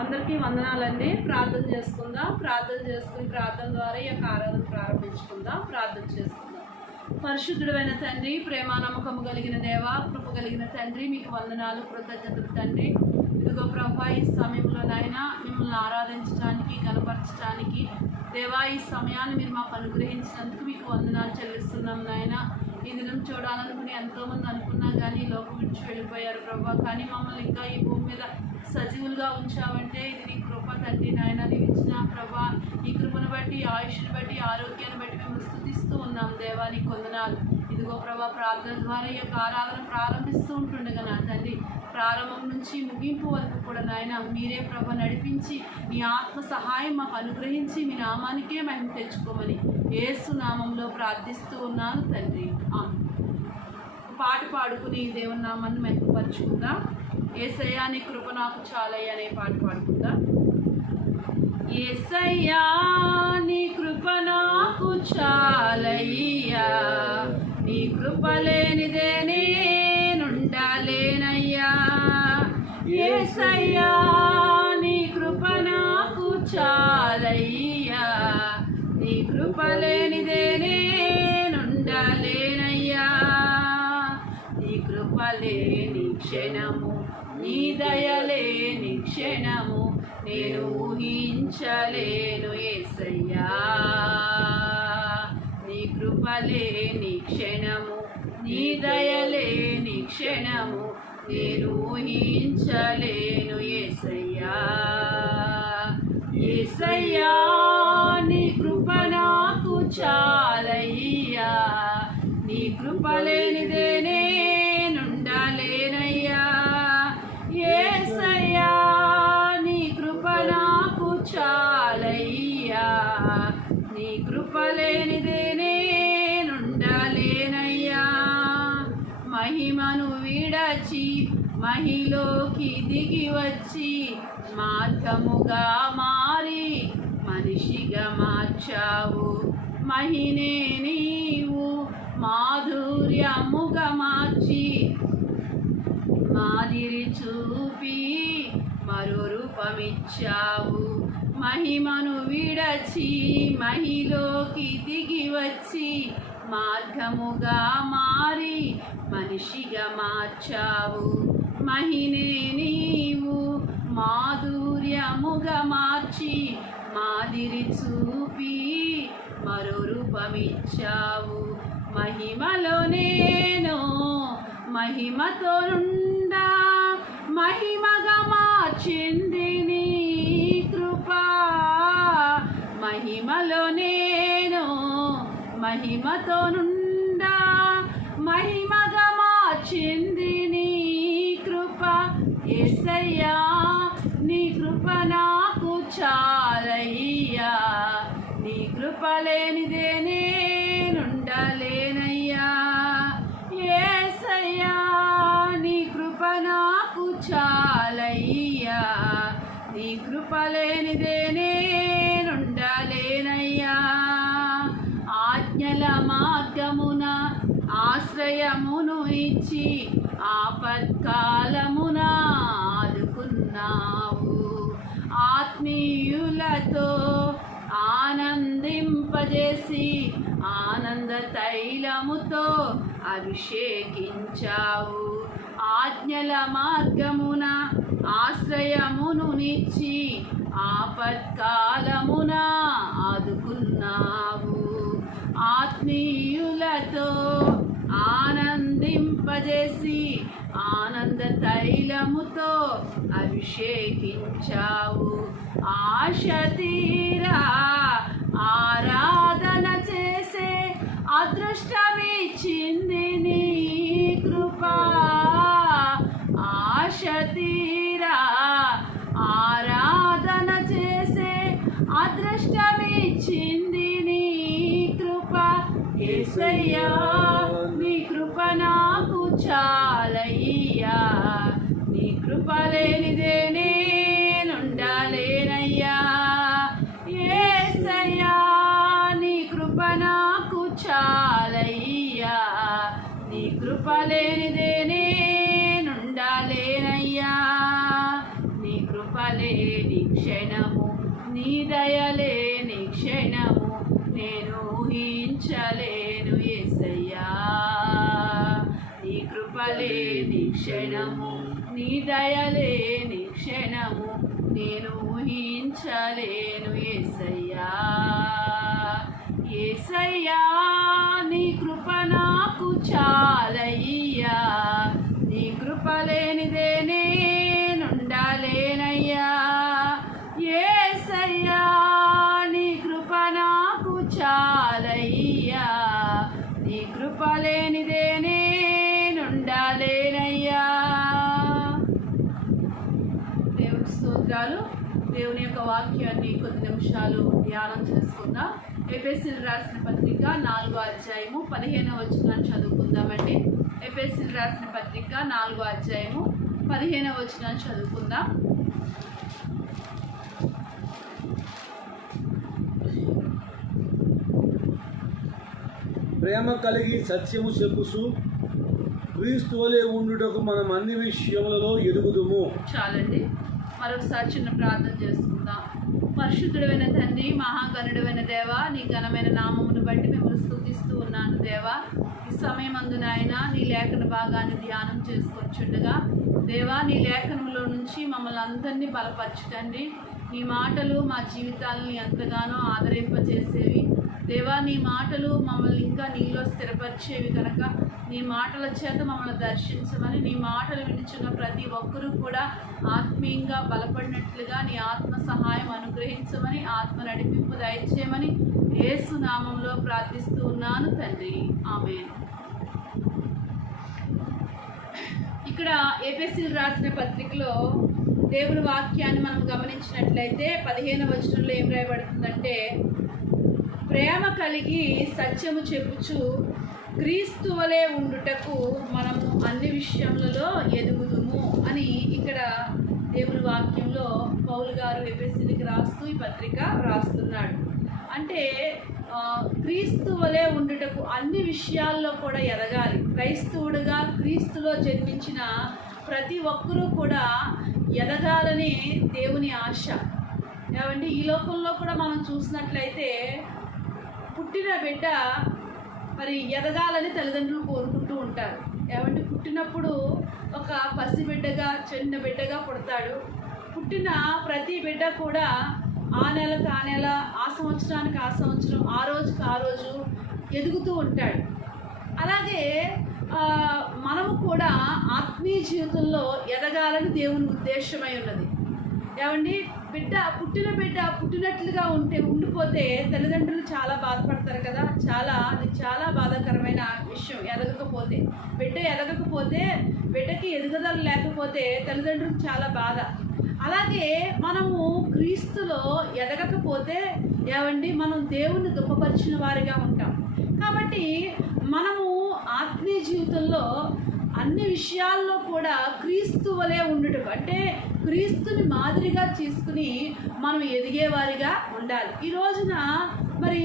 అందరికీ వందనాలండి. ప్రార్థన చేసుకుందాం. ప్రార్థన చేసుకుని ప్రార్థన ద్వారా ఈ యొక్క ఆరాధన ప్రారంభించుకుందాం. ప్రార్థన చేసుకుందాం. పరిశుద్ధుడైన తండ్రి, ప్రేమ నమ్మకము కలిగిన దేవ, కృప కలిగిన తండ్రి, మీకు వందనాలు, కృతజ్ఞతలు తండ్రి. ఇదిగో ప్రభా, ఈ సమయంలో నాయన మిమ్మల్ని ఆరాధించడానికి, కనపరచడానికి దేవా, ఈ సమయాన్ని మీరు మాకు అనుగ్రహించినందుకు మీకు వందనాలు చెల్లిస్తున్నాం నాయన. ఈ దినం చూడాలనుకుని ఎంతోమంది అనుకున్నా కానీ లోకం విడిచి వెళ్ళిపోయారు ప్రభా. కానీ మమ్మల్ని ఇంకా ఈ భూమి మీద సజీవులుగా ఉంచావంటే ఇది నీ కృప తండ్రి నాయన. నీవు ఇచ్చిన ప్రభా, ఈ కృపను బట్టి, ఆయుష్ని బట్టి, ఆరోగ్యాన్ని బట్టి మేము స్తుతిస్తూ ఉన్నాం దేవా, నీకు వందనాలు. ఇదిగో ప్రభా, ప్రార్థన ద్వారా ఈ యొక్క ఆరాధన ప్రారంభిస్తూ ఉంటుండగా నా తండ్రి, ప్రారంభం నుంచి ముగింపు వరకు కూడా నాయన మీరే ప్రభ నడిపించి మీ ఆత్మ సహాయం మాకు అనుగ్రహించి మీ నామానికే మహిమ తెచ్చుకోమని యేసు నామంలో ప్రార్థిస్తూ ఉన్నాను తండ్రి. పాట పాడుకుని దేవుని నామాన్ని మహిమపరుచుకుందాం. యేసయ్యా నీ కృప నాకు చాలయ్యా అనే పాట పాడుకుందాం. యేసయ్యా నీ కృప నాకు చాలయ్యా, నీ కృప లేనిదే నేనుండలేనయ్యా. యేసయ్యా నీ కృప నాకు చాలయ్యా, నీ కృప లేనిదే నేనుండలేనయ్యా. నీ కృప లేని క్షణము, నీ దయలేని క్షణము నేను ఊహించలేను యేసయ్యా. నీ కృప లేని క్షణము, నీ దయలేని క్షణము నేను ఊహించలేను యేసయ్యా. యేసయ్యా నీ కృప నాకు చాలయ్యా, నీ కృప లేనిదే నేనుండలేనయ్యా. యేసయ్యా నీ కృప నాకు చాలయ్యా, నీ కృప లేనిదే నేనుండలేనయ్యా. మహిమను విడచి మహిలోకి దిగి వచ్చి మార్గముగా మారి మనిషిగా మార్చావు. మహినే నీవు మాధుర్యముగా మార్చి మాదిరి చూపి మరో రూపమిచ్చావు. మహిమను విడచి మహిలోకి దిగి వచ్చి మార్గముగా మారి మనిషిగా మార్చావు. మహినే నీవు మాధుర్యముగా మార్చి మాదిరి చూపి మరో రూపమిచ్చావు. మహిమలో నేను మహిమతో నుండా మహిమగా మార్చింది నీ కృప. మహిమలో నేను మహిమతో నుండా మహిమగా మార్చింది నీ కృప. యేసయ్యా నీ కృప నాకు చాలయ్యా, నీ కృప లేనిదే నేనుండలేనయ్యా. యేసయ్యా నీ కృప నాకు చాలయ్యా, నీ కృప లేనిదే నేనుండలేనయ్యా. ఆజ్ఞల మార్గమున ఆశ్రయమును ఇచ్చి ఆపత్కాలమున ఆదుకున్నావు. ఆత్మీయులతో ఆనందింపజేసి ఆనంద తైలముతో అభిషేకించావు. ఆజ్ఞల మార్గమున ఆశ్రయమును నిచ్చి ఆపత్కాలమున ఆదుకున్నావు. ఆత్మీయులతో ఆనందింపజేసి ఆనంద తైలముతో అభిషేకించావు. ఆశ తీరా ఆరాధన చేసే అదృష్టమిచ్చింది నీ కృప. ఆశ తీరా ఆరాధన చేసే అదృష్టమిచ్చింది నీ కృప. యేసయ్యా నీ కృప నాకు చాలయ్యా, నీ కృప లేనిదే నేనుండలేనయ్యా. యేసయ్యా నీ కృప నాకు చాలయ్యా, నీ కృప లేనిదే నేనుండలేనయ్యా. నీ కృప లేని క్షణము, నీ దయ లేని క్షణము నేను ఊహించలేను యేసయ్యా. నీ కృప లేని క్షణము, నీ దయ లేని క్షణము నేను ఊహించలేను యేసయ్యా. యేసయ్యా నీ కృప నాకు చాలయ్యా, నీ కృప లేనిదే నేనుండలేనయ్యా. యేసయ్యా నీ కృప నాకు చాలయ్యా, నీ కృప లేనిదే నేనుండలేనయ్యా. దేవుని స్తోత్రాలు. దేవుని యొక్క వాక్యాన్ని కొద్ది నిమిషాలు ధ్యానం చేసుకుందాం. ఎఫెసీయులకు రాసిన పత్రిక 4వ అధ్యాయము 15వ వచనాన్ని చదువుకుందామండి. ఎఫెసీయులకు రాసిన పత్రిక 4వ అధ్యాయము 15వ వచనాన్ని చదువుకుందాం. ప్రేమ కలిగి సత్యము చెప్పుచు క్రీస్తు వలె ఉండుటకు మనం అన్ని విషయములలో ఎదుగుదుము. చాలండి. మరొకసారి చిన్న ప్రార్థన చేసుకుందాం. పరిశుద్ధుడైన తండ్రి, మహాగణుడైన దేవా, నీ ఘనమైన నామమును బట్టి మిమ్మల్ని స్తుతిస్తూ ఉన్నాను దేవా. ఈ సమయమందు నాయన నీ లేఖన భాగాన్ని ధ్యానం చేసుకొచ్చుండగా దేవా, నీ లేఖనంలో నుంచి మమ్మల్ని అందరినీ బలపరచుతండి. నీ మాటలు మా జీవితాలను ఎంతగానో ఆదరింపజేసేవి దేవా. నీ మాటలు మమ్మల్ని ఇంకా నీలో స్థిరపరిచేవి కనుక నీ మాటల చేత మమ్మల్ని దర్శించమని, నీ మాటలు వినిచున్న ప్రతి ఒక్కరూ కూడా ఆత్మీయంగా బలపడినట్లుగా నీ ఆత్మ సహాయం అనుగ్రహించమని, ఆత్మ నడిపింపు దయచేయమని యేసు నామంలో ప్రార్థిస్తూ ఉన్నాను తండ్రి, ఆమేన్. ఇక్కడ ఎఫెసీయులకు రాసిన పత్రికలో దేవుని వాక్యాన్ని మనం గమనించినట్లయితే 15వ వచనంలో ఏం రాయబడుతుందంటే, ప్రేమ కలిగి సత్యము చెప్పుచు క్రీస్తు వలె ఉండుటకు మనము అన్ని విషయములలో ఎదుగుదుము అని ఇక్కడ దేవుని వాక్యంలో పౌలు గారు ఎఫెసీయులకు రాస్తూ ఈ పత్రిక రాస్తున్నాడు. అంటే క్రీస్తు వలె ఉండుటకు అన్ని విషయాల్లో కూడా ఎదగాలి. క్రైస్తవుడుగా క్రీస్తులో జన్మించిన ప్రతి ఒక్కరూ కూడా ఎదగాలని దేవుని ఆశ. ఏమంటే ఈ లోకంలో కూడా మనం చూసినట్లయితే పుట్టిన బిడ్డ మరి ఎదగాలని తల్లిదండ్రులు కోరుకుంటూ ఉంటారు. ఏమంటే పుట్టినప్పుడు ఒక పసిబిడ్డగా చిన్న బిడ్డగా పుడతాడు. పుట్టిన ప్రతి బిడ్డ కూడా ఆ నెలకు ఆ నెల, ఆ సంవత్సరానికి ఆ సంవత్సరం, ఆ రోజుకి ఆ రోజు ఎదుగుతూ ఉంటాడు. అలాగే మనము కూడా ఆత్మీయ జీవితంలో ఎదగాలని దేవుని ఉద్దేశమై ఉన్నది. ఏమండి పుట్టిన బిడ్డ పుట్టినట్లుగా ఉండిపోతే తల్లిదండ్రులు చాలా బాధపడతారు కదా. అది చాలా బాధాకరమైన విషయం. బిడ్డ ఎదగకపోతే, బిడ్డకి ఎదుగుదల లేకపోతే తల్లిదండ్రులకు చాలా బాధ. అలాగే మనము క్రీస్తులో ఎదగకపోతే ఏమండి మనం దేవుణ్ణి దుఃఖపరిచిన వారిగా ఉంటాం. కాబట్టి మనము ఆత్మీయ జీవితంలో అన్ని విషయాల్లో కూడా క్రీస్తు వలె ఉండటం అంటే క్రీస్తుని మాదిరిగా తీసుకుని మనం ఎదిగేవారిగా ఉండాలి. ఈ రోజున మరి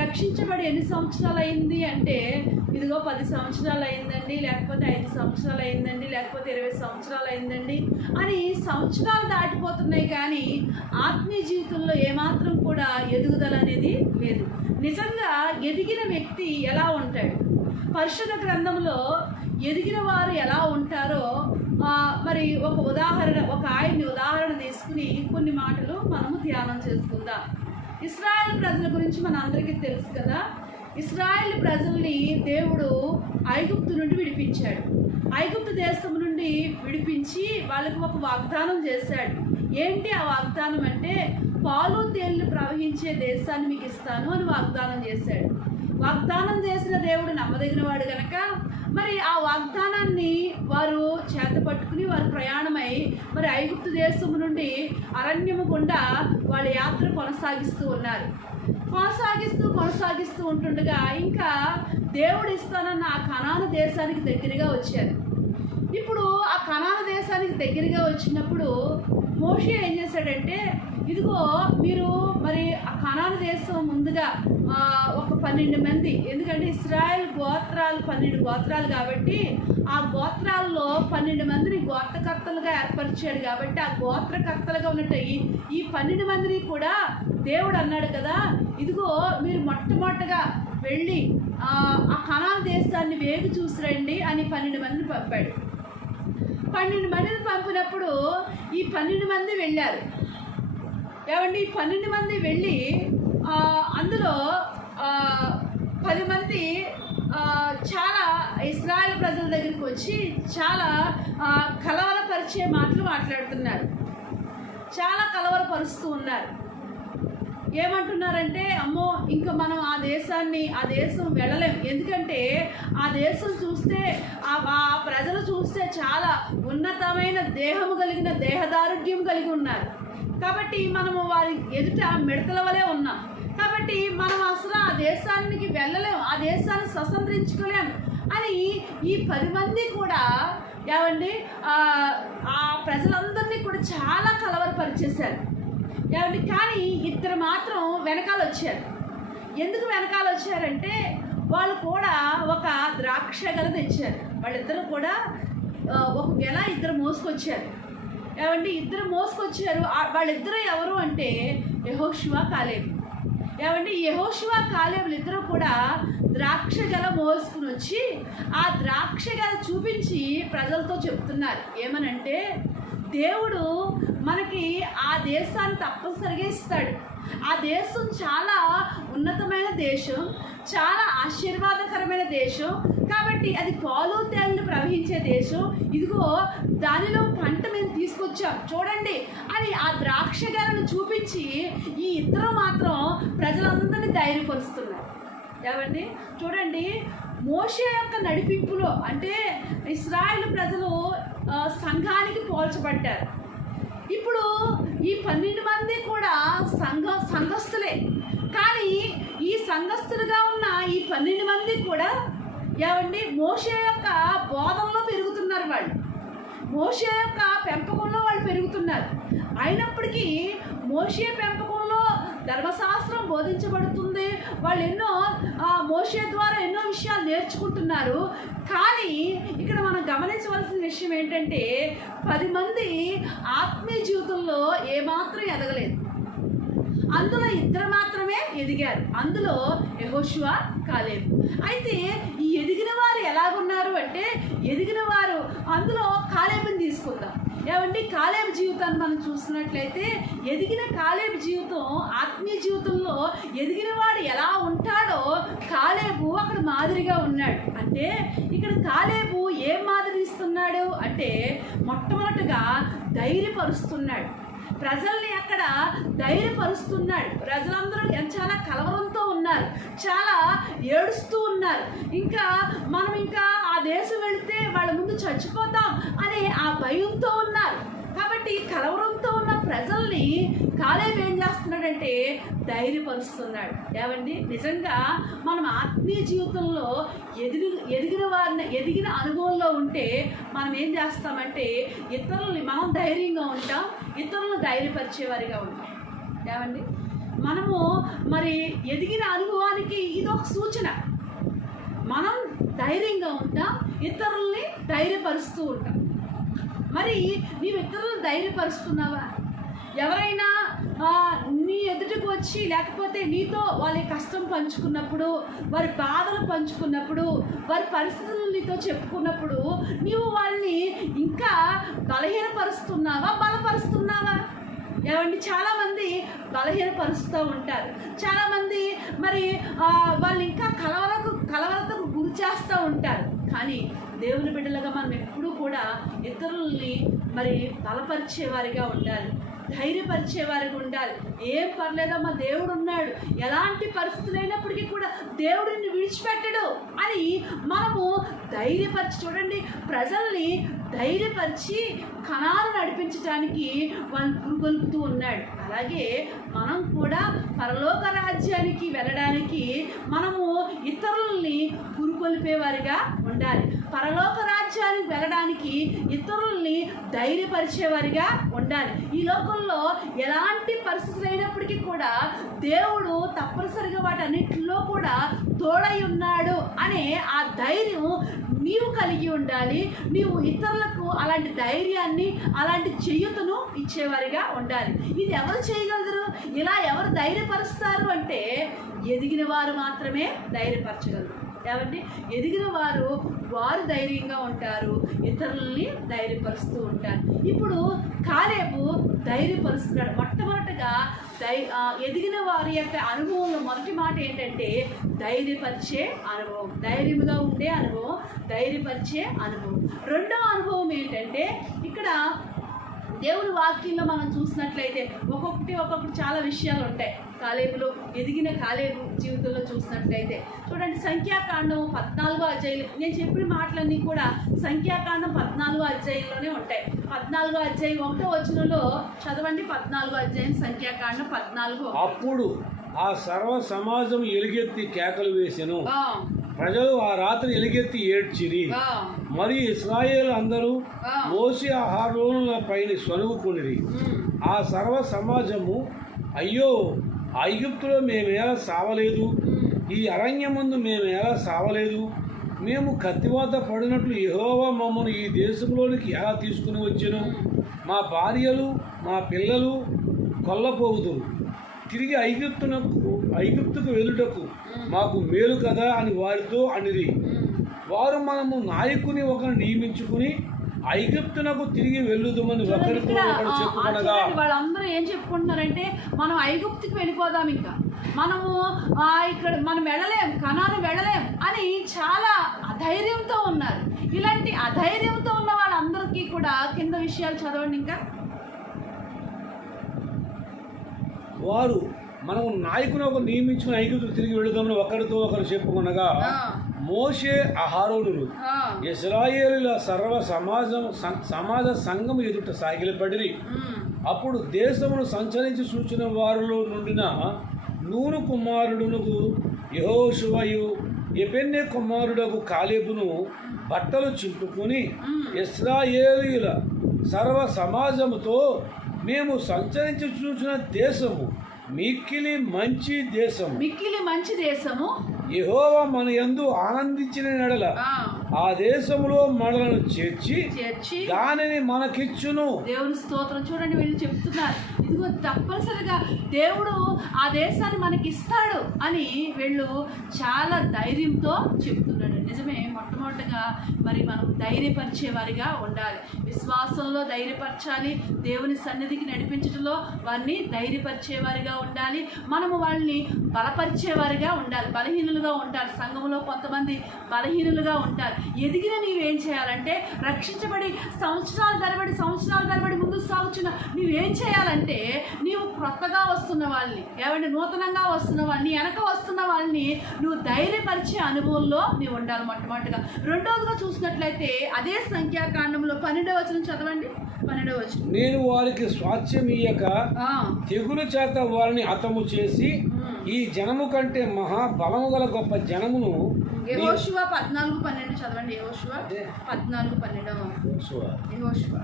రక్షించబడి ఎన్ని సంవత్సరాలు అయింది అంటే, ఇదిగో 10 సంవత్సరాలు అయిందండి, లేకపోతే 5 సంవత్సరాలు అయిందండి, లేకపోతే 20 సంవత్సరాలు అయిందండి అని సంవత్సరాలు దాటిపోతున్నాయి. కానీ ఆత్మీయ జీవితంలో ఏమాత్రం కూడా ఎదుగుదల అనేది లేదు. నిజంగా ఎదిగిన వ్యక్తి ఎలా ఉంటాడు? పరిశుద్ధ గ్రంథంలో ఎదిగిన వారు ఎలా ఉంటారో మరి ఒక ఆయన్ని ఉదాహరణ తీసుకుని కొన్ని మాటలు మనము ధ్యానం చేసుకుందాం. ఇశ్రాయేల్ ప్రజల గురించి మన అందరికీ తెలుసు కదా. ఇశ్రాయేల్ ప్రజల్ని దేవుడు ఐగుప్తు నుండి విడిపించాడు. ఐగుప్తు దేశం నుండి విడిపించి వాళ్ళకు ఒక వాగ్దానం చేశాడు. ఏంటి ఆ వాగ్దానం అంటే, పాలు తేళ్లు ప్రవహించే దేశాన్ని మీకు ఇస్తాను అని వాగ్దానం చేశాడు. వాగ్దానం చేసిన దేవుడు నమ్మదగినవాడు గనక మరి ఆ వాగ్దానాన్ని వారు చేతపట్టుకుని వారు ప్రయాణమై మరి ఐగుప్తు దేశం నుండి అరణ్యము గుండా వాళ్ళ యాత్ర కొనసాగిస్తూ ఉంటుండగా ఇంకా దేవుడు ఇస్తానన్న ఆ కనాను దేశానికి దగ్గరగా వచ్చారు. ఇప్పుడు ఆ కనాను దేశానికి దగ్గరగా వచ్చినప్పుడు మోషే ఏం చేశాడంటే, ఇదిగో మీరు మరి ఆ కనాను దేశం ముందుగా ఒక 12 మంది, ఎందుకంటే ఇశ్రాయేల్ గోత్రాలు 12 గోత్రాలు కాబట్టి ఆ గోత్రాల్లో 12 మందిని గోత్రకర్తలుగా ఏర్పరిచాడు. కాబట్టి ఆ గోత్రకర్తలుగా ఉన్నట్టు ఈ 12 మందిని కూడా దేవుడు అన్నాడు కదా, ఇదిగో మీరు మొట్టమొదటగా వెళ్ళి ఆ కనాను దేశాన్ని వేగి చూసిరండి అని 12 మందిని పంపాడు. 12 మందిని పంపినప్పుడు ఈ 12 మంది వెళ్ళారు. ఏమండి, ఈ 12 మంది వెళ్ళి అందులో 10 మంది చాలా ఇశ్రాయేల్ ప్రజల దగ్గరికి వచ్చి చాలా కలవరపరిచే మాటలు మాట్లాడుతున్నారు, చాలా కలవరపరుస్తూ ఉన్నారు. ఏమంటున్నారంటే, అమ్మో ఇంకా మనం ఆ దేశం వెళ్ళలేం, ఎందుకంటే ఆ దేశం చూస్తే ఆ ప్రజలు చూస్తే చాలా ఉన్నతమైన దేహము కలిగిన దేహదారుఢ్యం కలిగి ఉన్నారు. కాబట్టి మనము వారి ఎదుట మిడతల వలె ఉన్నాం. కాబట్టి మనం అసలు ఆ దేశానికి వెళ్ళలేము, ఆ దేశాన్ని స్వతంత్రించుకోలేము అని ఈ 10 మంది కూడా ఏమండి ఆ ప్రజలందరినీ కూడా చాలా కలవరపరిచేశారు. ఏమండి, కానీ 2 మాత్రం వెనకాల వచ్చారు. ఎందుకు వెనకాల వచ్చారంటే, వాళ్ళు కూడా ఒక ద్రాక్ష గెల తెచ్చారు. వాళ్ళిద్దరు కూడా ఒక గెల 2 మోసుకొచ్చారు. ఏమండి, 2 మోసుకొచ్చారు. వాళ్ళిద్దరూ ఎవరు అంటే యెహోషువ, కాలేబు. ఏమండి, యెహోషువ, కాలేబులు ఇద్దరు కూడా ద్రాక్ష గెల మోసుకుని వచ్చి ఆ ద్రాక్ష గెల చూపించి ప్రజలతో చెప్తున్నారు. ఏమనంటే, దేవుడు మనకి ఆ దేశాన్ని తప్పనిసరిగా ఇస్తాడు. ఆ దేశం చాలా ఉన్నతమైన దేశం, చాలా ఆశీర్వాదకరమైన దేశం. కాబట్టి అది పాలు తేనెలు ప్రవహించే దేశం. ఇదిగో దానిలో పంట మేము తీసుకొచ్చాం చూడండి అని ఆ ద్రాక్ష గెలను చూపించి ఈ 2 మాత్రం ప్రజలందరినీ ధైర్యపరుస్తున్నారు. ఏమండి, చూడండి, మోషే యొక్క నడిపింపులో అంటే ఇశ్రాయేలు ప్రజలు సంఘానికి పోల్చబడ్డారు. ఇప్పుడు ఈ 12 మంది కూడా సంఘస్థులే. కానీ ఈ సంఘస్థులుగా ఉన్న ఈ 12 మంది కూడా ఏమండి మోషే యొక్క బోధనలో పెరుగుతున్నారు. వాళ్ళు మోషే యొక్క పెంపకంలో వాళ్ళు పెరుగుతున్నారు. అయినప్పటికీ మోషే పెంపకంలో ధర్మశాస్త్రం బోధించబడుతుంది. వాళ్ళు ఎన్నో మోషే ద్వారా ఎన్నో విషయాలు నేర్చుకుంటున్నారు. కానీ ఇక్కడ మనం గమనించవలసిన విషయం ఏంటంటే, 10 మంది ఆత్మీయ జీవితంలో ఏమాత్రం ఎదగలేదు. అందులో 2 మాత్రమే ఎదిగారు. అందులో యెహోషువ, కాలేబు. అయితే ఈ ఎదిగిన వారు ఎలాగున్నారు అంటే, ఎదిగిన వారు అందులో కాలేబుని తీసుకుందాం. ఏమండి, కాలేబు జీవితాన్ని మనం చూసినట్లయితే ఎదిగిన కాలేబు జీవితం, ఆత్మీయ జీవితంలో ఎదిగిన వాడు ఎలా ఉంటాడో కాలేబు అక్కడ మాదిరిగా ఉన్నాడు. అంటే ఇక్కడ కాలేబు ఏం మాదిరి ఇస్తున్నాడు అంటే, మొట్టమొదటిగా ధైర్యపరుస్తున్నాడు. ప్రజల్ని అక్కడ ధైర్యపరుస్తున్నాడు. ప్రజలందరూ చాలా కలవరంతో ఉన్నారు, చాలా ఏడుస్తూ ఉన్నారు. మనం ఆ దేశం వెళితే వాళ్ళ ముందు చచ్చిపోతాం అనే ఆ భయంతో ఉన్నారు. కాబట్టి కలవరంతో ఉన్న ప్రజల్ని కాలేబు ఏం చేస్తున్నాడంటే ధైర్యపరుస్తున్నాడు. ఏమండి, నిజంగా మనం ఆత్మీయ జీవితంలో ఎదిగిన అనుభవంలో ఉంటే మనం ఏం చేస్తామంటే ఇతరుల్ని మనం ధైర్యంగా ఉంటాం, ఇతరులను ధైర్యపరిచేవారిగా ఉంటాం. ఏమండి, మనము మరి ఎదిగిన అనుభవానికి ఇది ఒక సూచన. మనం ధైర్యంగా ఉంటాం, ఇతరుల్ని ధైర్యపరుస్తూ ఉంటాం. మరి నీవు ఇతరులను ధైర్యపరుస్తున్నావా? ఎవరైనా నీ ఎదుటికి వచ్చి లేకపోతే నీతో వాళ్ళ కష్టం పంచుకున్నప్పుడు, వారి బాధలు పంచుకున్నప్పుడు, వారి పరిస్థితులను నీతో చెప్పుకున్నప్పుడు నీవు వాళ్ళని ఇంకా బలహీనపరుస్తున్నావా, బలపరుస్తున్నావా? ఏమండి, చాలామంది బలహీనపరుస్తూ ఉంటారు. చాలామంది మరి వాళ్ళు ఇంకా కలవరతకు గురి చేస్తూ ఉంటారు. కానీ దేవుని బిడ్డలుగా మనం ఎప్పుడూ కూడా ఇతరుల్ని మరి బలపరిచేవారిగా ఉండాలి, ధైర్యపరిచేవారిగా ఉండాలి. ఏం పర్లేదమ్మా, దేవుడు ఉన్నాడు, ఎలాంటి పరిస్థితులు అయినప్పటికీ కూడా దేవుడిని విడిచిపెట్టడు అని మనము ధైర్యపరిచి, చూడండి, ప్రజల్ని ధైర్యపరిచి కణాలు నడిపించడానికి వాళ్ళు పురుగొల్పుతూ ఉన్నాడు. అలాగే మనం కూడా పరలోక రాజ్యానికి వెళ్ళడానికి మనము ఇతరుల్ని పురుగొల్పేవారిగా ఉండాలి. పరలోక రాజ్యానికి వెళ్ళడానికి ఇతరుల్ని ధైర్యపరిచేవారిగా ఉండాలి. ఈ లోకంలో ఎలాంటి పరిస్థితులు అయినప్పటికీ కూడా దేవుడు తప్పనిసరిగా వాటన్నిటిలో కూడా తోడై ఉన్నాడు అనే ఆ ధైర్యం నీవు కలిగి ఉండాలి. నీవు ఇతరులకు అలాంటి ధైర్యాన్ని, అలాంటి చేయూతను ఇచ్చేవారిగా ఉండాలి. ఇది ఎవరు చేయగలరు? ఇలా ఎవరు ధైర్యపరుస్తారు అంటే ఎదిగిన వారు మాత్రమే ధైర్యపరచగలరు. కాబట్టి ఎదిగిన వారు ధైర్యంగా ఉంటారు, ఇతరులని ధైర్యపరుస్తూ ఉంటారు. ఇప్పుడు కాలేబు ధైర్యపరుస్తున్నాడు. మొట్టమొదటిగా ఎదిగిన వారి యొక్క అనుభవంలో మొదటి మాట ఏంటంటే ధైర్యపరిచే అనుభవం, ధైర్యంగా ఉండే అనుభవం, ధైర్యపరిచే అనుభవం. రెండవ అనుభవం ఏంటంటే ఇక్కడ దేవుని వాక్యంలో మనం చూసినట్లయితే ఒక్కొక్కటి చాలా విషయాలు ఉంటాయి. కాలేబులో ఎదిగిన కాలేబు జీవితంలో చూసినట్లయితే చూడండి, సంఖ్యాకాండం 14వ అధ్యాయం, నేను చెప్పిన మాటలన్నీ కూడా సంఖ్యాకాండం 14వ అధ్యాయంలోనే ఉంటాయి. 14వ అధ్యాయం 1వ వచనంలో చదవండి. 14వ అధ్యాయం సంఖ్యాకాండం 14. అప్పుడు ఆ సర్వ సమాజం ఎలుగెత్తి కేకలు వేసెను, ప్రజలు ఆ రాత్రి ఎలుగెత్తి ఏడ్చిరి. మరియు ఇశ్రాయేలు అందరూ మోషే అహరోనుల పైన సనుగుకొనిరి. ఆ సర్వ సమాజము, అయ్యో, ఐగుప్తులో మేమేలా సావలేదు, ఈ అరణ్యమందు మేమేలా సావలేదు, మేము కత్తివాత పడినట్లు యెహోవా మమ్మను ఈ దేశంలోనికి ఎలా తీసుకుని వచ్చెను, మా భార్యలు మా పిల్లలు కొల్లపోవుదురు, తిరిగి ఐగుప్తుకు వెళ్ళుటకు మాకు మేలు కదా అని వారితో అనిరి. వారు మనము నాయకుని ఒకరు నియమించుకుని ఐగుప్తునకు తిరిగి వెళ్ళుదామని ఒకరితో ఒకరు చెప్పుకొనగా, వాళ్ళందరూ ఏం చెప్పుకుంటున్నారంటే మనం ఐగుప్తుకి వెళ్ళిపోదాం, ఇంకా ఇక్కడ మనం వెళ్ళలేం, కనాను వెళ్ళలేం అని చాలా అధైర్యంతో ఉన్నారు. ఇలాంటి అధైర్యంతో ఉన్న వాళ్ళందరికీ కూడా కింద విషయాలు చదవండి. ఇంకా వారు మనము నాయకుని ఒకరు నియమించుకుని ఐగుప్తుకు తిరిగి వెళుదామని ఒకరితో ఒకరు చెప్పుకొనగా, మోషే అహరోనులు ఇశ్రాయేలుల సర్వ సమాజ సంఘం ఎదుట సాగిలపడిరి. అప్పుడు దేశమును సంచరించి చూచిన వారిలో నుండిన నూను కుమారుడునకు యెహోషువయు యెఫెన్నె కుమారుడకు కాలేబును బట్టలు చింపుకొని ఇశ్రాయేలీయుల సర్వ సమాజముతో, మేము సంచరించి చూసిన దేశము మిక్కిలి మంచి దేశము, యెహోవా మన యందు ఆనందించిన ఎడల ఆ దేశములో మనలను చేర్చి దానిని మనకిచ్చును. దేవుని స్తోత్రం. చూడండి, వీళ్ళు చెప్తున్నారు, ఇదిగో తప్పనిసరిగా దేవుడు ఆ దేశాన్ని మనకి ఇస్తాడు అని వీళ్ళు చాలా ధైర్యంతో చెప్తున్నాడు. నిజమే, మొట్టమొదటిగా మరి మనం ధైర్యపరిచేవారిగా ఉండాలి, విశ్వాసంలో ధైర్యపరచాలి, దేవుని సన్నిధికి నడిపించడంలో వారిని ధైర్యపరిచేవారిగా ఉండాలి, మనము వాళ్ళని బలపరిచేవారిగా ఉండాలి. బలహీనులుగా ఉంటారు, సంఘంలో కొంతమంది బలహీనులుగా ఉంటారు. ఎదిగిన నీవేం చేయాలంటే, రక్షించబడి సంవత్సరాల తరబడి ముందుకు సాగుతున్న నీవేం చేయాలంటే, నీవు క్రొత్తగా వస్తున్న వాళ్ళని, నూతనంగా వస్తున్న వాళ్ళని, వెనక వస్తున్న వాళ్ళని నువ్వు ధైర్యపరిచే అనుభవంలో నీవు ఉండాలి. మొట్టమొదటిగా. రెండవదిగా చూసినట్లయితే అదే సంఖ్యాకాండంలో 12వ వచనం చదవండి. 12వ వచనం, నేను వారికి స్వాస్థ్యం ఇయ్యక తెగులు చేత వారిని హతము చేసి ఈ జనము కంటే మహా బలము గల గొప్ప జనమును. యెహోషువ 14:12 చదవండి. యెహోషువ 14:12. యెహోషువ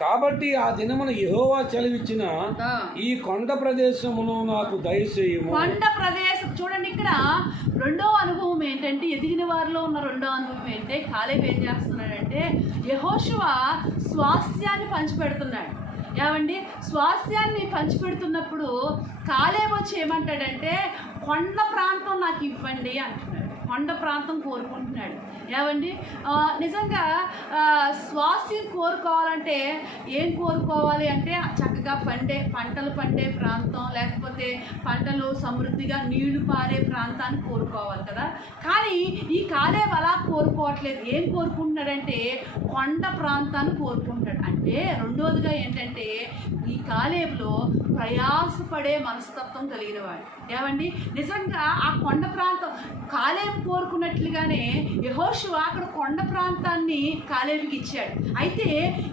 కాబట్టి ఆ దినమున యెహోవా చలివిచ్చిన ఈ కొండ ప్రదేశమును నాకు దయచేయము. కొండ ప్రదేశం చూడండి, ఇక్కడ రెండో అనుభవం ఏంటంటే, ఎదిగిన వారిలో ఉన్న రెండో అనుభవం ఏంటంటే, కాలేబు ఏం చేస్తున్నాడంటే యెహోషువ స్వాస్థ్యాన్ని పంచిపెడుతున్నాడు. స్వాస్థ్యాన్ని పంచిపెడుతున్నప్పుడు కాలేబు వచ్చి ఏమంటాడంటే, కొండ ప్రాంతం నాకు ఇవ్వండి అంటున్నాడు. కొండ ప్రాంతం కోరుకుంటున్నాడు. నిజంగా స్వాస్థ్యం కోరుకోవాలంటే ఏం కోరుకోవాలి అంటే, చక్కగా పంటలు పండే ప్రాంతం, లేకపోతే పంటలు సమృద్ధిగా నీళ్లు పారే ప్రాంతాన్ని కోరుకోవాలి కదా. కానీ ఈ కాలేబు అలా కోరుకోవట్లేదు. ఏం కోరుకుంటున్నాడంటే, కొండ ప్రాంతాన్ని కోరుకుంటాడు. అంటే రెండోదిగా ఏంటంటే, ఈ కాలేబులో ప్రయాసపడే మనస్తత్వం కలిగిన వాడు. ఏమండి, నిజంగా ఆ కొండ ప్రాంతం కాలేబు కోరుకున్నట్లుగానే యెహోషువ అక్కడ కొండ ప్రాంతాన్ని కాలేబుకి ఇచ్చాడు. అయితే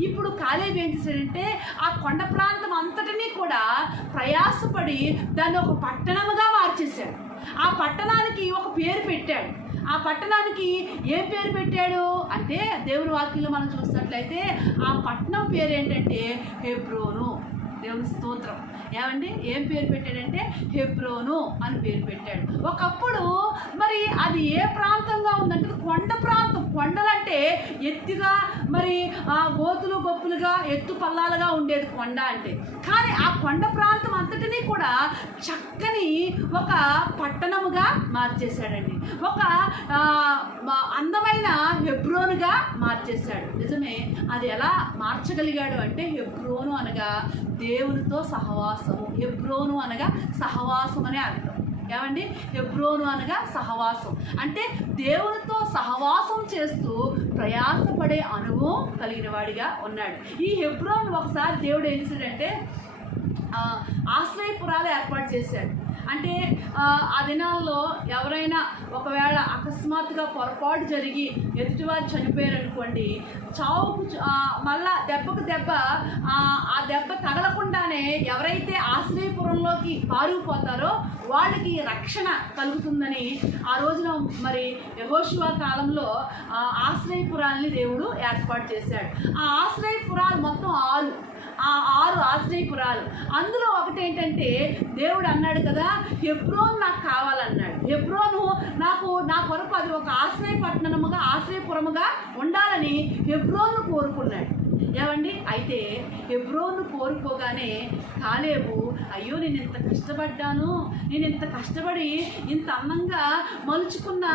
ఇప్పుడు కాలేబు ఏం చేశాడంటే ఆ కొండ ప్రాంతం అంతటినీ కూడా ప్రయాసపడి దాన్ని ఒక పట్టణముగా మార్చేశాడు. ఆ పట్టణానికి ఒక పేరు పెట్టాడు. ఆ పట్టణానికి ఏం పేరు పెట్టాడు అంటే దేవుని వాక్యంలో మనం చూసినట్లయితే ఆ పట్టణం పేరు ఏంటంటే హెబ్రోను. దేవుని స్తోత్రం. ఏమండి, ఏం పేరు పెట్టాడంటే హెబ్రోను అని పేరు పెట్టాడు. ఒకప్పుడు మరి అది ఏ ప్రాంతంగా ఉందంటే కొండ ప్రాంతం. కొండలంటే ఎత్తుగా మరి గోతులు గొప్పులుగా ఎత్తు పల్లాలుగా ఉండేది కొండ అంటే. కానీ ఆ కొండ ప్రాంతం అంతటినీ కూడా చక్కని ఒక పట్టణముగా మార్చేశాడండి. ఒక అందమైన హెబ్రోనుగా మార్చేశాడు. నిజమే, అది ఎలా మార్చగలిగాడు అంటే హెబ్రోను అనగా దేవునితో సహవాసము. హెబ్రోను అనగా సహవాసం అనే అర్థం. ఏమండి, హెబ్రోను అనగా సహవాసం అంటే దేవునితో సహవాసం చేస్తూ ప్రయాసపడే అనుభవం కలిగిన వాడిగా ఉన్నాడు. ఈ హెబ్రోను ఒకసారి దేవుడు ఏం చేశాడంటే ఆశ్రయపురాలు ఏర్పాటు చేశాడు. అంటే ఆ దినాల్లో ఎవరైనా ఒకవేళ అకస్మాత్తుగా పొరపాటు జరిగి ఎదుటివారు చనిపోయారు అనుకోండి, చావుకు మళ్ళా దెబ్బకు దెబ్బ ఆ దెబ్బ తగలకుండానే ఎవరైతే ఆశ్రయపురంలోకి పారిపోతారో వాళ్ళకి రక్షణ కలుగుతుందని ఆ రోజున మరి యెహోషువ కాలంలో ఆశ్రయపురాల్ని దేవుడు ఏర్పాటు చేశాడు. ఆ ఆశ్రయపురాలు మొత్తం 6 ఆశ్రయపురాలు. అందులో ఒకటి ఏంటంటే దేవుడు అన్నాడు కదా, హెబ్రోను నాకు కావాలన్నాడు. హెబ్రోను నా కొరకు అది ఒక ఆశ్రయపురముగా ఉండాలని హెబ్రోను కోరుకున్నాడు. ఏమండి, అయితే హెబ్రోను కోరుకోగానే కాలేబు అయ్యో నేను ఇంత కష్టపడ్డాను, నేను ఇంత కష్టపడి ఇంత అందంగా మలుచుకున్న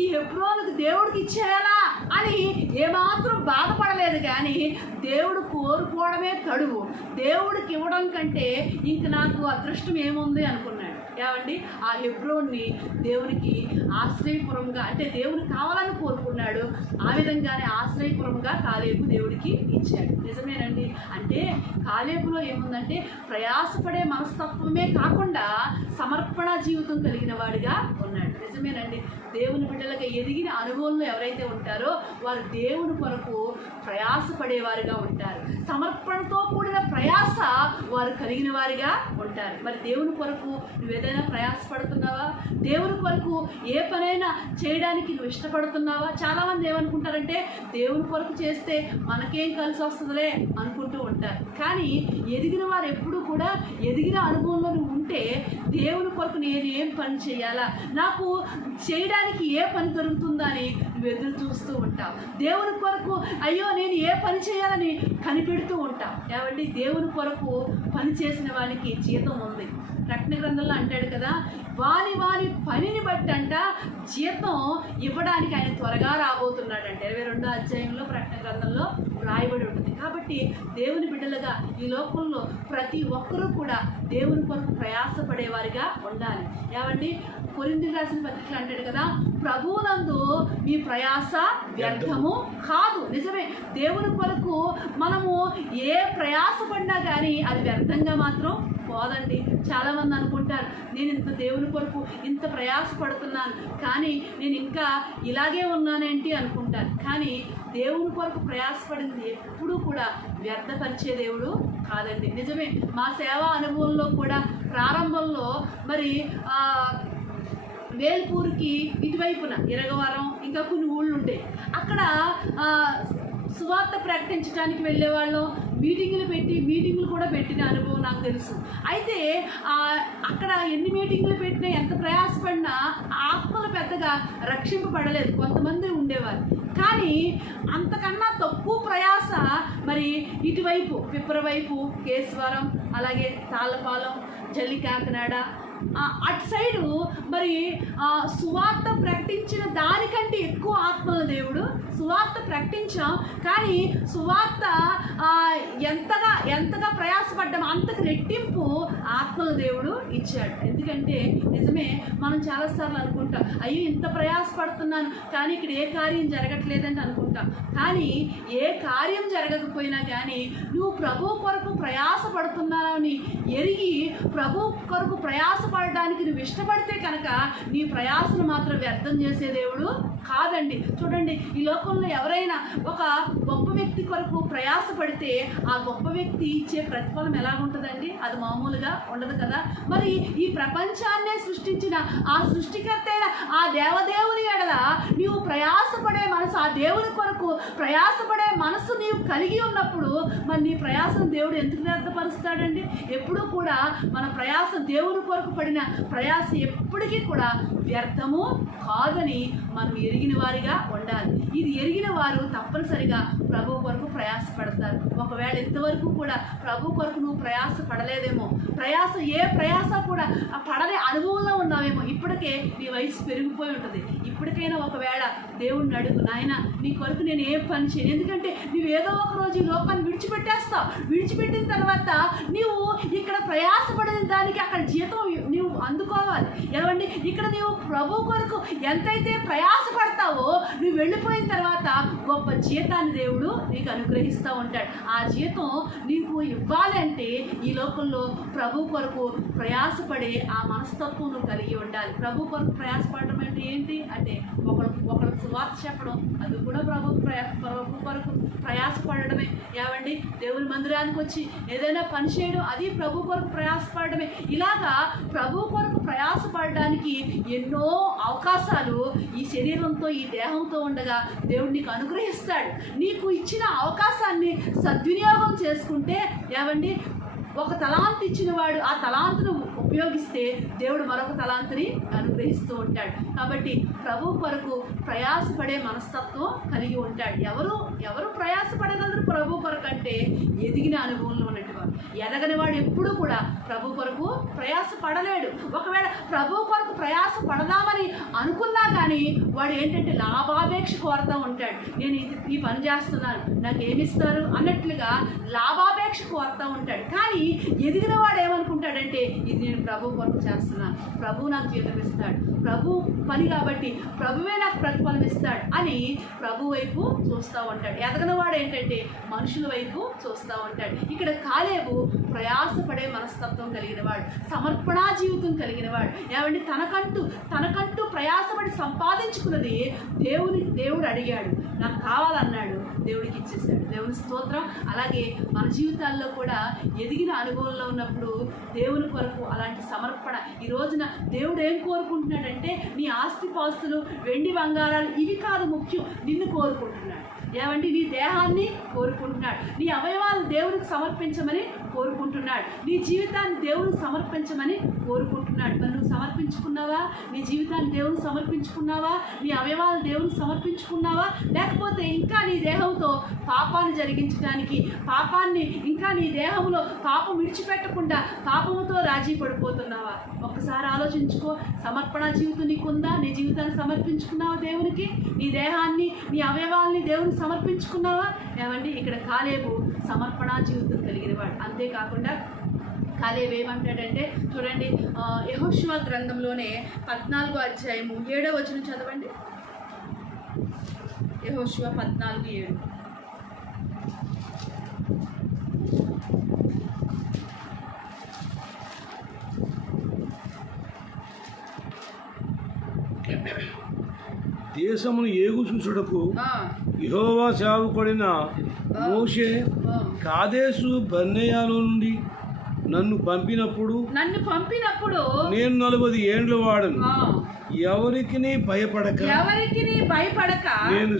ఈ హెబ్రోనుకు దేవుడికి ఇచ్చేయాలా అని ఏమాత్రం బాధపడలేదు. కానీ దేవుడు కోరుకోవడమే తడువు. దేవుడికి ఇవ్వడం కంటే ఇంక నాకు అదృష్టం ఏముంది అనుకున్నాడు. ఏమండి, ఆ హెబ్రోన్ని దేవునికి ఆశ్రయపురంగా అంటే దేవుడు కావాలని కోరుకున్నాడు. ఆ విధంగానే ఆశ్రయపురంగా కాలేబు దేవుడికి ఇచ్చాడు. నిజమేనండి. అంటే కాలేబులో ఏముందంటే ప్రయాసపడే మనస్తత్వమే కాకుండా సమర్పణ జీవితం కలిగిన వాడిగా ఉన్నాడు. నిజమేనండి. దేవుని బిడ్డలకు ఎదిగిన అనుభవంలో ఎవరైతే ఉంటారో వారు దేవుని కొరకు ప్రయాసపడేవారుగా ఉంటారు. సమర్పణతో కూడిన ప్రయాస వారు కలిగిన వారిగా ఉంటారు. మరి దేవుని కొరకు నువ్వు ఏదైనా ప్రయాసపడుతున్నావా? దేవుని కొరకు ఏ పనైనా చేయడానికి నువ్వు ఇష్టపడుతున్నావా? చాలామంది ఏమనుకుంటారంటే దేవుని కొరకు చేస్తే మనకేం కలిసి వస్తుందిలే అనుకుంటూ ఉంటారు. కానీ ఎదిగిన వారు ఎప్పుడూ కూడా ఎదిగిన అనుభవంలో నువ్వు ఉంటే దేవుని కొరకు నేను ఏం పని చేయాలా, నాకు చేయడానికి ఏ పని దొరుకుతుందా అని నువ్వు ఎదురు చూస్తూ ఉంటావు. దేవుని కొరకు అయ్యో నేను ఏ పని చేయాలని కనిపెడుతూ ఉంటావు. ఏమండి, దేవుని కొరకు పని చేసిన వానికి జీతం ఉంది. ప్రకటన గ్రంథంలో అంటాడు కదా, వాని పనిని బట్టి అంట జీతం ఇవ్వడానికి ఆయన త్వరగా రాబోతున్నాడంట. 22వ అధ్యాయంలో ప్రకటన గ్రంథంలో రాయబడి ఉంటుంది. కాబట్టి దేవుని బిడ్డలుగా ఈ లోకంలో ప్రతి ఒక్కరూ కూడా దేవుని కొరకు ప్రయాసపడేవారిగా ఉండాలి. ఏమండి, కొరింథీయులకు రాసిన పత్రికలు అంటాడు కదా, ప్రభువునందు మీ ప్రయాస వ్యర్థము కాదు. నిజమే, దేవుని కొరకు మనము ఏ ప్రయాసపడినా కానీ అది వ్యర్థంగా మాత్రం పోదండి. చాలామంది అనుకుంటారు నేను ఇంత దేవుని కొరకు ఇంత ప్రయాసపడుతున్నాను కానీ నేను ఇంకా ఇలాగే ఉన్నానేంటి అనుకుంటారు. కానీ దేవుని కొరకు ప్రయాసపడింది ఎప్పుడూ కూడా వ్యర్థపరిచే దేవుడు కాదండి. నిజమే, మా సేవా అనుభవంలో కూడా ప్రారంభంలో మరి వేల్పూర్కి ఇటువైపున ఇరగవరం ఇంకా కొన్ని ఊళ్ళు ఉంటాయి. అక్కడ సువార్త ప్రకటించడానికి వెళ్ళేవాళ్ళం. మీటింగులు కూడా పెట్టిన అనుభవం నాకు తెలుసు. అయితే అక్కడ ఎన్ని మీటింగులు పెట్టినా ఎంత ప్రయాసపడినా ఆత్మలు పెద్దగా రక్షింపబడలేదు. కొంతమంది ఉండేవారు. కానీ అంతకన్నా తక్కువ ప్రయాస మరి ఇటువైపు పిప్ర వైపు కేశవరం అలాగే తాళ్ళపాలెం జల్లి కాకినాడ అటు సైడు మరి సువార్త ప్రకటించిన దానికంటే ఎక్కువ ఆత్మల దేవుడు సువార్త ప్రకటించాం, కానీ సువార్త ఎంతగా ప్రయాసపడ్డాం అంతకు రెట్టింపు ఆత్మల దేవుడు ఇచ్చాడు. ఎందుకంటే నిజమే, మనం చాలాసార్లు అనుకుంటాం, అయ్యో ఇంత ప్రయాసపడుతున్నాను కానీ ఇక్కడ ఏ కార్యం జరగట్లేదని అనుకుంటాం. కానీ ఏ కార్యం జరగకపోయినా కానీ నువ్వు ప్రభు కొరకు ప్రయాసపడుతున్నావని ఎరిగి ప్రభు కొరకు ప్రయాసపడడానికి నువ్వు ఇష్టపడితే కనుక నీ ప్రయాసను మాత్రం వ్యర్థం చేసే దేవుడు కాదండి. చూడండి, ఈ లోకంలో ఎవరైనా ఒక గొప్ప వ్యక్తి కొరకు ప్రయాసపడితే ఆ గొప్ప వ్యక్తి ఇచ్చే ప్రతిఫలం ఎలాగుంటుందండి? అది మామూలుగా ఉండదు కదా. మరి ఈ ప్రపంచాన్నే సృష్టించిన ఆ సృష్టికర్త అయిన ఆ దేవదేవుని ఎడల నీవు ప్రయాసపడే మనసు, ఆ దేవుని కొరకు ప్రయాసపడే మనసు నీవు కలిగి ఉన్నప్పుడు మరి నీ ప్రయాసం దేవుడు ఎందుకు వ్యర్థపరుస్తాడండి? ఎప్పుడూ కూడా మన ప్రయాసం, దేవుని కొరకు పడిన ప్రయాస ఎప్పటికీ కూడా వ్యర్థము కాదని మనం ఎరిగిన వారిగా ఉండాలి. ఇది ఎరిగిన వారు తప్పనిసరిగా ప్రభు కొరకు ప్రయాసపడతారు. ఒకవేళ ఇంతవరకు కూడా ప్రభు కొరకు నువ్వు ప్రయాస పడలేదేమో, ఏ ప్రయాస కూడా పడని అనుభవంలో ఉన్నావేమో, ఇప్పటికే నీ వయసు పెరిగిపోయి ఉంటుంది. ఇప్పటికైనా ఒకవేళ దేవుణ్ణి అడుగు, నాయన నీ కొరకు నేను ఏ పని చేయను. ఎందుకంటే నువ్వు ఏదో ఒక రోజు ఈ లోకాన్ని విడిచిపెట్టేస్తావు. విడిచిపెట్టిన తర్వాత నీవు ఇక్కడ ప్రయాసపడిన దానికి అక్కడ జీతం నీవు అందుకోవాలి. ఏమండి, ఇక్కడ నీవు ప్రభు కొరకు ఎంతైతే ప్రయాసపడతావో నువ్వు వెళ్ళిపోయిన తర్వాత గొప్ప జీతాన్ని దేవుడు నీకు అనుగ్రహిస్తూ ఉంటాడు. ఆ జీతం నీకు ఇవ్వాలి అంటే ఈ లోకంలో ప్రభు కొరకు ప్రయాసపడే ఆ మనస్తత్వం నువ్వు కలిగి ఉండాలి. ప్రభు కొరకు ప్రయాసపడడం అంటే ఏంటి అంటే ఒకరికి సువార్త చెప్పడం, అది కూడా ప్రభు కొరకు ప్రయాసపడమే. ఏమండి, దేవుని మందిరానికి వచ్చి ఏదైనా పని చేయడం, అది ప్రభు కొరకు ప్రయాసపడమే. ఇలాగా ప్రభు కొరకు ప్రయాసపడడానికి ఎన్నో అవకాశాలు ఈ శరీరంతో, ఈ దేహంతో ఉండగా దేవుడు నీకు అనుగ్రహిస్తాడు. నీకు ఇచ్చిన అవకాశాన్ని సద్వినియోగం చేసుకుంటే, ఏమండి, ఒక తలాంతు ఇచ్చిన వాడు ఆ తలాంతును ఉపయోగిస్తే దేవుడు మరొక తలాంతుని అనుగ్రహిస్తూ ఉంటాడు. కాబట్టి ప్రభు కొరకు ప్రయాసపడే మనస్తత్వం కలిగి ఉంటాడు. ఎవరు ప్రయాసపడగలరు ప్రభు కొరకు అంటే ఎదిగిన అనుభవంలో ఉన్నట్టు వాడు. ఎదగని వాడు ఎప్పుడూ కూడా ప్రభు కొరకు ప్రయాస పడలేడు. ఒకవేళ ప్రభు కొరకు ప్రయాస పడదామని అనుకున్నా కానీ వాడు ఏంటంటే లాభాపేక్ష కోరుతూ ఉంటాడు. నేను ఈ పని చేస్తున్నాను, నాకు ఏమిస్తారు అన్నట్లుగా లాభాపేక్ష కోరుతూ ఉంటాడు. కానీ ఎదిగిన వాడు ఏమనుకుంటాడంటే, ఇది నేను ప్రభు కొరకు చేస్తున్నాను, ప్రభు నాకు జీతం ఇస్తాడు, ప్రభు పని కాబట్టి ప్రభువే నాకు ప్రతిఫలం ఇస్తాడు అని ప్రభు వైపు చూస్తూ ఉంటాడు. ఎదగని వాడు ఏంటంటే మనుషుల వైపు చూస్తూ ఉంటాడు. ఇక్కడ కాలేబు ప్రయాసపడే మనస్తత్వం కలిగిన వాడు, సమర్పణా జీవితం కలిగిన వాడు. ఏమంటే తనకంటూ ప్రయాసపడి సంపాదించుకున్నది దేవుడు అడిగాడు, నాకు కావాలన్నాడు, దేవుడికి ఇచ్చేసాడు. దేవుని స్తోత్రం. అలాగే మన జీవితాల్లో కూడా ఎదిగిన అనుభవంలో ఉన్నప్పుడు దేవుని కొరకు అలాంటి సమర్పణ. ఈ రోజున దేవుడు ఏం కోరుకుంటున్నాడంటే నీ ఆస్తిపాస్తులు, వెండి బంగారాలు ఇవి కాదు ముఖ్యం, నిన్ను కోరుకుంటున్నాడు. ఏమంటే నీ దేహాన్ని కోరుకుంటున్నాడు, నీ అవయవాలు దేవునికి సమర్పించమని కోరుకుంటున్నాడు, నీ జీవితాన్ని దేవునికి సమర్పించమని కోరుకుంటున్నాడు. మరి నువ్వు సమర్పించుకున్నావా? నీ జీవితాన్ని దేవునికి సమర్పించుకున్నావా? నీ అవయవాలు దేవునికి సమర్పించుకున్నావా? లేకపోతే ఇంకా నీ దేహంతో పాపాన్ని జరిగించడానికి, పాపాన్ని ఇంకా నీ దేహంలో పాపం విడిచిపెట్టకుండా పాపముతో రాజీ పడిపోతున్నావా? ఒక్కసారి ఆలోచించుకో. సమర్పణ జీవితం నీకుందా? నీ జీవితాన్ని సమర్పించుకున్నావా దేవునికి? నీ దేహాన్ని, నీ అవయవాల్ని దేవునికి సమర్పించుకున్నావా? ఏమండి, ఇక్కడ కాలేబు సమర్పణ జీవితం కలిగిన వాడు. అంతేకాకుండా కాలేబు ఏమంటాడంటే, చూడండి, యెహోషువ గ్రంథంలోనే 14వ అధ్యాయము 7వ వచనం చదవండి. యెహోషువ 14:7. దేశమును ఏగు చూసుటకు యెహోవా సేవకుడైన మోషే కాదేశు బర్నేయాలో నుండి నన్ను పంపినప్పుడు నేను 40 ఏండ్ల వాడను, ఎవరికి భయపడక నేను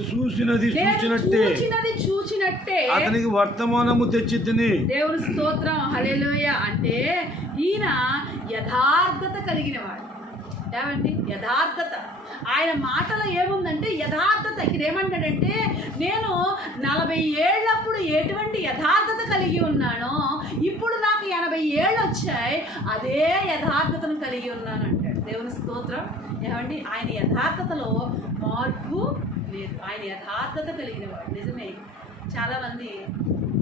చూచినట్టే అతనికి వర్తమానము తెచ్చి తిని. దేవుని స్తోత్రం. హల్లెలూయా. అంటే ఈయన యథార్థత కలిగిన వాడు. ఏమండి యథార్థత. ఆయన మాటలో ఏముందంటే యథార్థత. ఇక్కడ ఏమంటాడంటే నేను 40 ఏళ్ళప్పుడు ఎటువంటి యథార్థత కలిగి ఉన్నానో ఇప్పుడు నాకు 80 ఏళ్ళు వచ్చాయి, అదే యథార్థతను కలిగి ఉన్నాను అంటాడు. దేవుని స్తోత్రం. ఏమండి ఆయన యథార్థతలో మార్పు లేదు. ఆయన యథార్థత కలిగిన వాడు. నిజమే, చాలామంది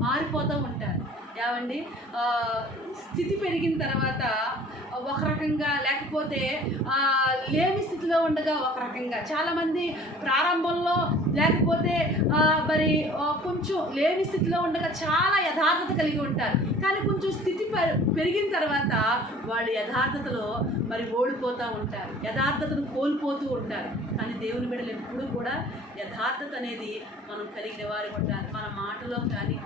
మారిపోతూ ఉంటారు. ఏమండి స్థితి పెరిగిన తర్వాత ఒక రకంగా, లేకపోతే లేని స్థితిలో ఉండగా ఒక రకంగా. చాలామంది ప్రారంభంలో లేకపోతే మరి కొంచెం లేని స్థితిలో ఉండగా చాలా యథార్థత కలిగి ఉంటారు. కానీ కొంచెం స్థితి పెరిగిన తర్వాత వాళ్ళు యథార్థతలో మరి ఓడిపోతూ ఉంటారు, యథార్థతను కోల్పోతూ ఉంటారు. కానీ దేవుని బిడ్డలు ఎప్పుడూ కూడా యథార్థత అనేది మనం కలిగిన వారి ఉంటారు. మన మాటలో కానీ,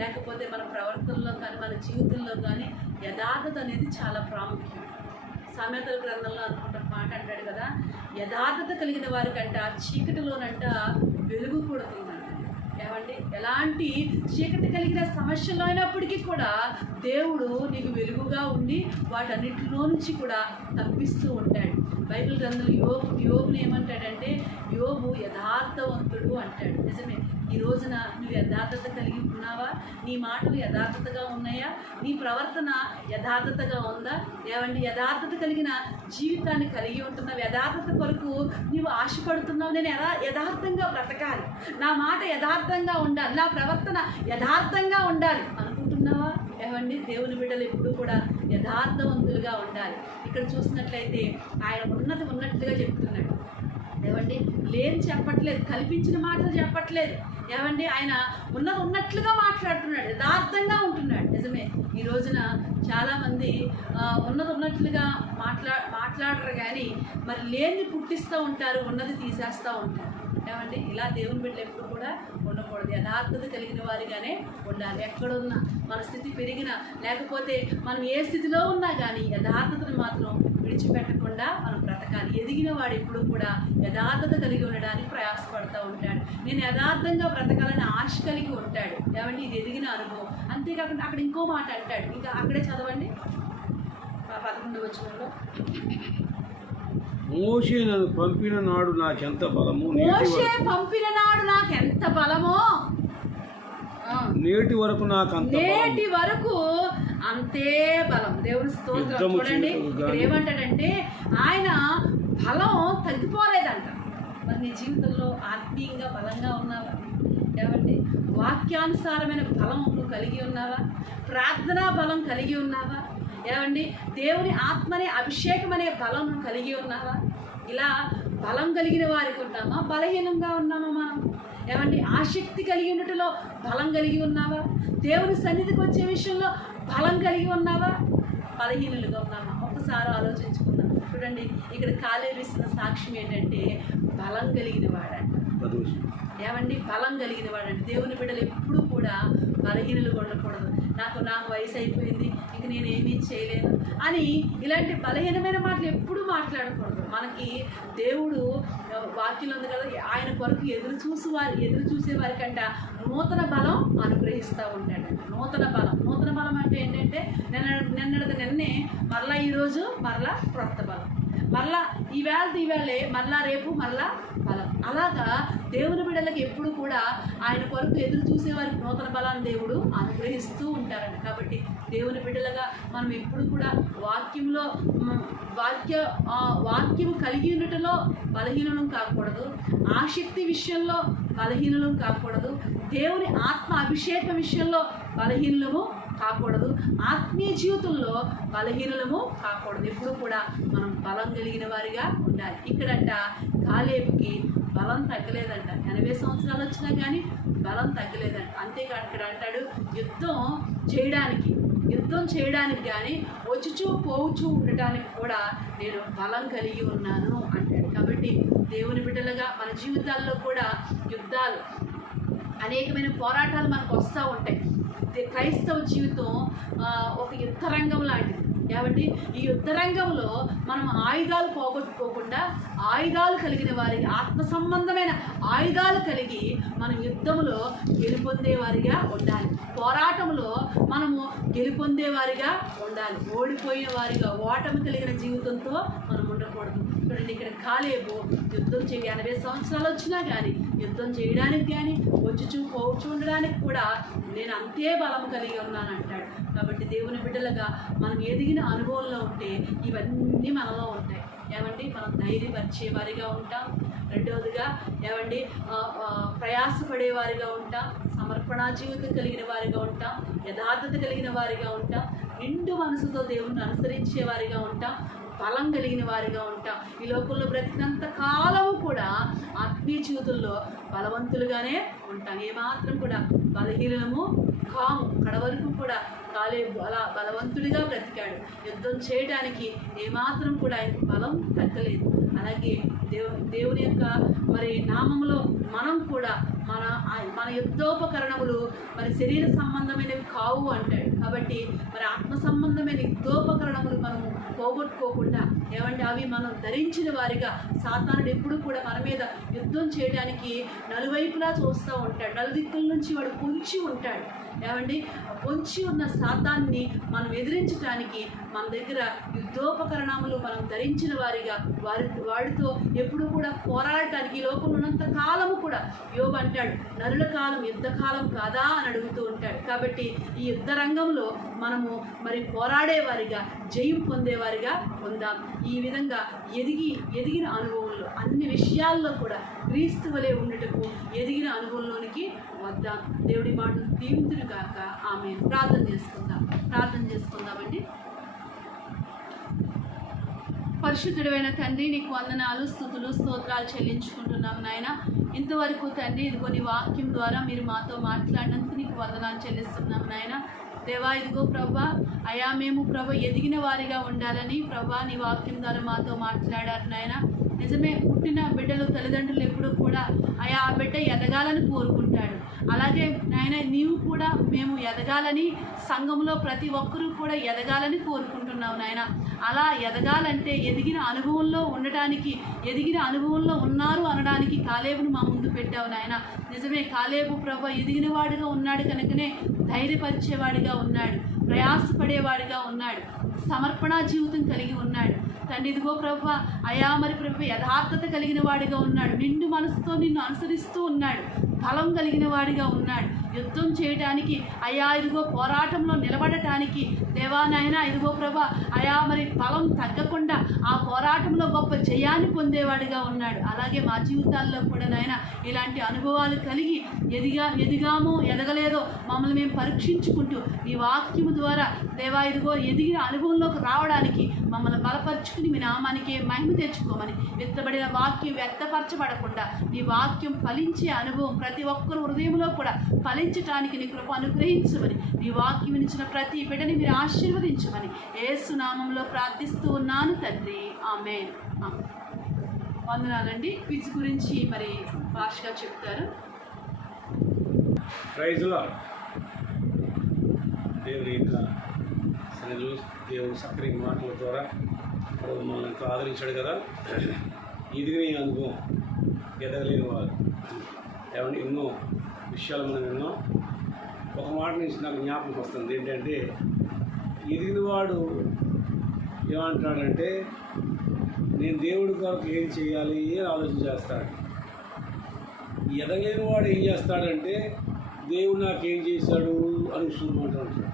లేకపోతే మన ప్రవర్తనలో కానీ, మన జీవితంలో కానీ యథార్థత అనేది చాలా ప్రాముఖ్యం. సామెతల గ్రంథంలో అనుకుంటే మాట అంటాడు కదా, యథార్థత కలిగిన వారికంట చీకటిలోనంట వెలుగు పుడుతుందంట. ఏమండి ఎలాంటి చీకటి కలిగిన సమస్యలు అయినప్పటికీ కూడా దేవుడు నీకు వెలుగుగా ఉండి వాటన్నిటిలో నుంచి కూడా తప్పిస్తూ ఉంటాడు. బైబిల్ గ్రంథంలో యోబుని ఏమంటాడంటే యోబు యథార్థవంతుడు అంటాడు. నిజమే, ఈ రోజున నువ్వు యథార్థత కలిగి ఉన్నావా? నీ మాటలు యథార్థతగా ఉన్నాయా? నీ ప్రవర్తన యథార్థతగా ఉందా? ఏమండి యథార్థత కలిగిన జీవితాన్ని కలిగి ఉంటున్నావు? యథార్థత కొరకు నీవు ఆశపడుతున్నావు. నేను యథార్థంగా బ్రతకాలి, నా మాట యథార్థంగా ఉండాలి, నా ప్రవర్తన యథార్థంగా ఉండాలి అనుకుంటున్నావా? ఏమండి దేవుని బిడ్డలు ఎప్పుడు కూడా యథార్థవంతులుగా ఉండాలి. ఇక్కడ చూసినట్లయితే ఆయన ఉన్నట్టుగా చెప్తున్నాడు. ఏమండి లేని చెప్పట్లేదు, కల్పించిన మాటలు చెప్పట్లేదు. ఏమండి ఆయన ఉన్నట్లుగా మాట్లాడుతున్నాడు, యథార్థంగా ఉంటున్నాడు. నిజమే, ఈ రోజున చాలామంది ఉన్నట్లుగా మాట్లాడరు కానీ మరి లేని పుట్టిస్తూ ఉంటారు, ఉన్నది తీసేస్తూ ఉంటారు. ఏమండి ఇలా దేవుని బిడ్డలు ఎప్పుడు కూడా ఉండకూడదు. యథార్థత కలిగిన వారిగానే ఉండాలి. ఎక్కడున్నా మన స్థితి పెరిగినా, లేకపోతే మనం ఏ స్థితిలో ఉన్నా కానీ యథార్థతను మాత్రం విడిచిపెట్టకుండా మనం బ్రతకాలి. ఎదిగిన వాడు ఎప్పుడు కూడా యథార్థత కలిగి ఉండడానికి ప్రయాసపడుతూ ఉంటాడు. నేను యథార్థంగా బ్రతకాలని ఆశ కలిగి ఉంటాడు. ఏమండి ఇది ఎదిగిన అనుభవం. అంతేకాకుండా అక్కడ ఇంకో మాట అంటాడు, ఇంకా అక్కడే చదవండి 11వ వచనంలో, మోషే నన్ను పంపిన నాడు నాకెంత బలము, మోషే పంపిన నాడు నాకెంత బలమో, నేటి వరకు నేటి వరకు అంతే బలం. దేవుని స్తోత్రం. చూడండి ఇక్కడ ఏమంటాడంటే ఆయన బలం తగ్గిపోలేదంట. మరి నీ జీవితంలో ఆత్మీయంగా బలంగా ఉన్నావా? ఏమండి వాక్యానుసారమైన బలం నువ్వు కలిగి ఉన్నావా? ప్రార్థనా బలం కలిగి ఉన్నావా? ఏమండి దేవుని ఆత్మనే అభిషేకం అనే బలం నువ్వు కలిగి ఉన్నావా? ఇలా బలం కలిగిన వారికి ఉన్నామా, బలహీనంగా ఉన్నామా మనం? ఏమండి ఆసక్తి కలిగి ఉన్నట్టులో బలం కలిగి ఉన్నావా? దేవుని సన్నిధికి వచ్చే విషయంలో బలం కలిగి ఉన్నావా, బలహీనులుగా ఉన్నామా? ఒక్కసారి ఆలోచించుకుందాం. చూడండి ఇక్కడ కాలేబు ఇస్తున్న సాక్ష్యం ఏంటంటే బలం కలిగిన వాడంట. ఏమండి బలం కలిగిన వాడంటే దేవుని బిడ్డలు ఎప్పుడూ కూడా బలహీనులుగా ఉండకూడదు. నాకు వయసు అయిపోయింది, ఇంక నేనేమీ చేయలేను అని ఇలాంటి బలహీనమైన మాటలు ఎప్పుడూ మాట్లాడకూడదు. మనకి దేవుడు వాక్యంలో ఉంది కదా, ఆయన కొరకు ఎదురు చూసే వారికంట నూతన బలం అనుగ్రహిస్తూ ఉంటాడు. నూతన బలం అంటే ఏంటంటే నిన్నే మరలా ఈరోజు మరలా క్రొత్త బలం, మరలా ఈవేళే మరలా రేపు మరలా బలం. అలాగా దేవుని బిడ్డలకి ఎప్పుడు కూడా ఆయన కొరకు ఎదురు చూసే వారికి నూతన బలాన్ని దేవుడు అనుగ్రహిస్తూ ఉంటారంట. కాబట్టి దేవుని బిడ్డలుగా మనం ఎప్పుడు కూడా వాక్యము కలిగి ఉండటంలో బలహీనం కాకూడదు, ఆసక్తి విషయంలో బలహీనం కాకూడదు, దేవుని ఆత్మ అభిషేకం విషయంలో బలహీనము కాకూడదు, ఆత్మీయ జీవితంలో బలహీనము కాకూడదు. ఎప్పుడు కూడా మనం బలం కలిగిన వారిగా ఉండాలి. ఇక్కడంట కాలేబుకి బలం తగ్గలేదంట. 80 సంవత్సరాలు వచ్చినా కానీ బలం తగ్గలేదంట. అంతేకాదు ఇక్కడ అంటాడు యుద్ధం చేయడానికి కానీ వచ్చుచూ పోవుచూ ఉండటానికి కూడా నేను బలం కలిగి ఉన్నాను అంటాడు. కాబట్టి దేవుని బిడ్డలుగా మన జీవితాల్లో కూడా యుద్ధాలు, అనేకమైన పోరాటాలు మనకు వస్తూ ఉంటాయి. క్రైస్తవ జీవితం ఒక యుద్ధ రంగం లాంటిది. ఏమండి ఈ యుద్ధ రంగంలో మనం ఆయుధాలు పోగొట్టుకోకుండా ఆయుధాలు కలిగిన వారికి ఆత్మ సంబంధమైన ఆయుధాలు కలిగి మనం యుద్ధంలో గెలుపొందే వారిగా ఉండాలి. పోరాటంలో మనము గెలుపొందేవారిగా ఉండాలి. ఓడిపోయిన వారిగా ఓటమి కలిగిన జీవితంతో మనం ఉండకూడదు. చూడండి, ఇక్కడ కాలేబు యుద్ధం 80 సంవత్సరాలు వచ్చినా కానీ యుద్ధం చేయడానికి కానీ పోవచ్చు ఉండడానికి కూడా నేను అంతే బలం కలిగి ఉన్నాను అంటాడు. కాబట్టి దేవుని బిడ్డలుగా మనం ఎదిగిన అనుభవంలో ఉంటే ఇవన్నీ మనలో ఉంటాయి. ఏమండి, మనం ధైర్యపరిచే వారిగా ఉంటాం. రెండవదిగా ఏమండి ప్రయాసపడేవారిగా ఉంటాం. సమర్పణ జీవితం కలిగిన వారిగా ఉంటాం. యథార్థత కలిగిన వారిగా ఉంటాం. నిండు మనసుతో దేవుణ్ణి అనుసరించే వారిగా ఉంటాం. బలం కలిగిన వారిగా ఉంటాం. ఈ లోకంలో బ్రతికినంత కాలము కూడా ఆత్మీయ జీవితంలో బలవంతులుగానే ఉంటాం. ఏమాత్రం కూడా బలహీనము కాము. కడవరకు కూడా కాలేబు అలా బలవంతుడిగా బ్రతికాడు. యుద్ధం చేయడానికి ఏమాత్రం కూడా ఆయనకు బలం తగ్గలేదు. అలాగే దేవుని యొక్క మరి నామములో మనం కూడా మన యుద్ధోపకరణములు మరి శరీర సంబంధమైనవి కావు అంటాడు. కాబట్టి మరి ఆత్మ సంబంధమైన యుద్ధోపకరణములు మనము పోగొట్టుకోకుండా ఏమంటే అవి మనం ధరించిన వారిగా సాతానుడు ఎప్పుడు కూడా మన మీద యుద్ధం చేయడానికి నలువైపులా చూస్తూ ఉంటాడు. నలుదిక్కుల నుంచి వాడు పొంచి ఉంటాడు. ఏమండి పొంచి ఉన్న సాతాన్ని మనం ఎదిరించడానికి మన దగ్గర యుద్ధోపకరణములు మనం ధరించిన వారిగా వాడితో ఎప్పుడు కూడా పోరాడటానికి ఈ లోకంలో ఉన్నంత కాలము కూడా యోబు అంటాడు, నరుల కాలం యుద్ధ కాలం కాదా అని అడుగుతూ ఉంటాడు. కాబట్టి ఈ యుద్ధ రంగంలో మనము మరి పోరాడేవారిగా జయం పొందేవారిగా ఉందాం. ఈ విధంగా ఎదిగిన అనుభవంలో అన్ని విషయాల్లో కూడా క్రీస్తు వలె ఉండుటకు ఎదిగిన అనుభవంలోనికి వద్దాం. దేవుడి మాటలు దీవించును గాక. ఆమేన్. ప్రార్థన చేసుకుందామండి. పరిశుద్ధుడైన తండ్రి, నీకు వందనాలు, స్తుతులు, స్తోత్రాలు చెల్లించుకుంటున్నాము నాయన. ఇంతవరకు తండ్రి ఇదిగో నీ వాక్యం ద్వారా మీరు మాతో మాట్లాడినందుకు నీకు వందనాలు చెల్లిస్తున్నాము నాయన. దేవా ఇదిగో ప్రభా, అయా మేము ప్రభా ఎదిగిన వారిగా ఉండాలని ప్రభా నీ వాక్యం ద్వారా మాతో మాట్లాడారు నాయన. నిజమే, పుట్టిన బిడ్డలు తల్లిదండ్రులు ఎప్పుడు కూడా అయా ఆ బిడ్డ ఎదగాలని కోరుకుంటాడు. అలాగే నాయన నీవు కూడా మేము ఎదగాలని, సంఘంలో ప్రతి ఒక్కరూ కూడా ఎదగాలని కోరుకుంటున్నావు నాయన. అలా ఎదగాలంటే ఎదిగిన అనుభవంలో ఉండటానికి, ఎదిగిన అనుభవంలో ఉన్నారు అనడానికి కాలేబును మా ముందు పెట్టావు నాయన. నిజమే, కాలేబు ప్రభా ఎదిగిన వాడిగా ఉన్నాడు కనుకనే ధైర్యపరిచేవాడిగా ఉన్నాడు, ప్రయాసపడేవాడిగా ఉన్నాడు, సమర్పణ జీవితం కలిగి ఉన్నాడు తండ్రి. ఇదిగో ప్రభా అయా మరి ప్రభు యథార్థత కలిగిన వాడిగా ఉన్నాడు, నిండు మనసుతో నిన్ను అనుసరిస్తూ ఉన్నాడు, బలం కలిగిన వాడిగా ఉన్నాడు, యుద్ధం చేయడానికి అయా ఇదిగో పోరాటంలో నిలబడటానికి దేవానాయన ఇదిగో ప్రభా అయా మరి బలం తగ్గకుండా ఆ పోరాటంలో గొప్ప జయాన్ని పొందేవాడిగా ఉన్నాడు. అలాగే మా జీవితాల్లో కూడా నాయన ఇలాంటి అనుభవాలు కలిగి ఎదిగామో ఎదగలేదో మమ్మల్ని మేము పరీక్షించుకుంటూ నీ వాక్యము ద్వారా దేవా ఇదిగో ఎదిగిన అనుభవంలోకి రావడానికి మమ్మల్ని బలపరుచుకుని మీ నామానికి మహిమ తెచ్చుకోమని, విత్తబడిన వాక్యం వ్యక్తపరచబడకుండా నీ వాక్యం ఫలించే అనుభవం ప్రతి ఒక్కరు హృదయంలో కూడా ఫలించటానికి నీ కృప అనుగ్రహించమని, నీ వాక్యం ఇచ్చిన ప్రతి బిడ్డని మీరు ఆశీర్వదించమని యేసు నామంలో ప్రార్థిస్తూ ఉన్నాను తండ్రి. ఆమేన్. వందనాలండి. క్విజ్ గురించి మరి భాషగా చెప్తారు. Praise lord. దేవుని యొక్క సన్నిధిలో దేవుని చక్కని మాటల ద్వారా మనల్ని ఎంతో ఆదరించాడు కదా. ఎదిగిన అనుభవం, ఎదగలేని వారు ఏమంటే ఎన్నో విషయాలు మనం విన్నాం. ఒక మాట నుంచి నాకు జ్ఞాపకం వస్తుంది ఏంటంటే, ఎదిగిన వాడు ఏమంటాడంటే నేను దేవుడి కొరకు ఏం చేయాలి అని ఆలోచన చేస్తాడు. ఎదగలేని వాడు ఏం చేస్తాడంటే దేవుడు నాకేం చేశాడు అని చూడమంటాడు.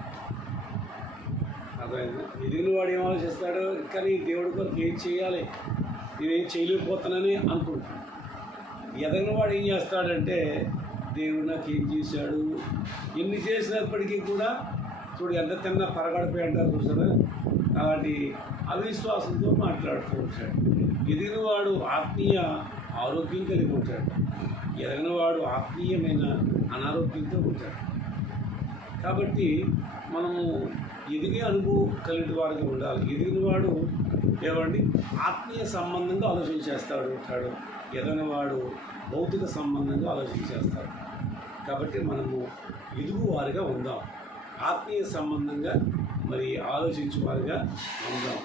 అర్థమైందా? ఎదిగిన వాడు ఏం ఆలోచిస్తాడు, కానీ దేవుడి కొరకు ఏం చేయాలి, నేనేం చేయలేకపోతానని అనుకుంటాడు. ఎదగిన వాడు ఏం చేస్తాడంటే దేవుడు నాకు ఏం చేశాడు, ఎన్ని చేసినప్పటికీ కూడా చూడు ఎంత తిన్నా పరగడిపోయి అంటారు చూసారా, అలాంటి అవిశ్వాసంతో మాట్లాడుతూ ఉంటాడు. ఎదిగినవాడు ఆత్మీయ ఆరోగ్యం కలిగి ఉంటాడు, ఎదగినవాడు ఆత్మీయమైన అనారోగ్యంతో ఉంటాడు. కాబట్టి మనము ఎదిగే అనుభవం కలిగిన వాడికి ఉండాలి. ఎదిగినవాడు ఏమండి ఆత్మీయ సంబంధంగా ఆలోచన చేస్తాడు ఉంటాడు, ఎదగినవాడు భౌతిక సంబంధంగా ఆలోచన చేస్తాడు. కాబట్టి మనము ఎదుగువారిగా ఉందాం, ఆత్మీయ సంబంధంగా మరి ఆలోచించేవారుగా ఉందాం.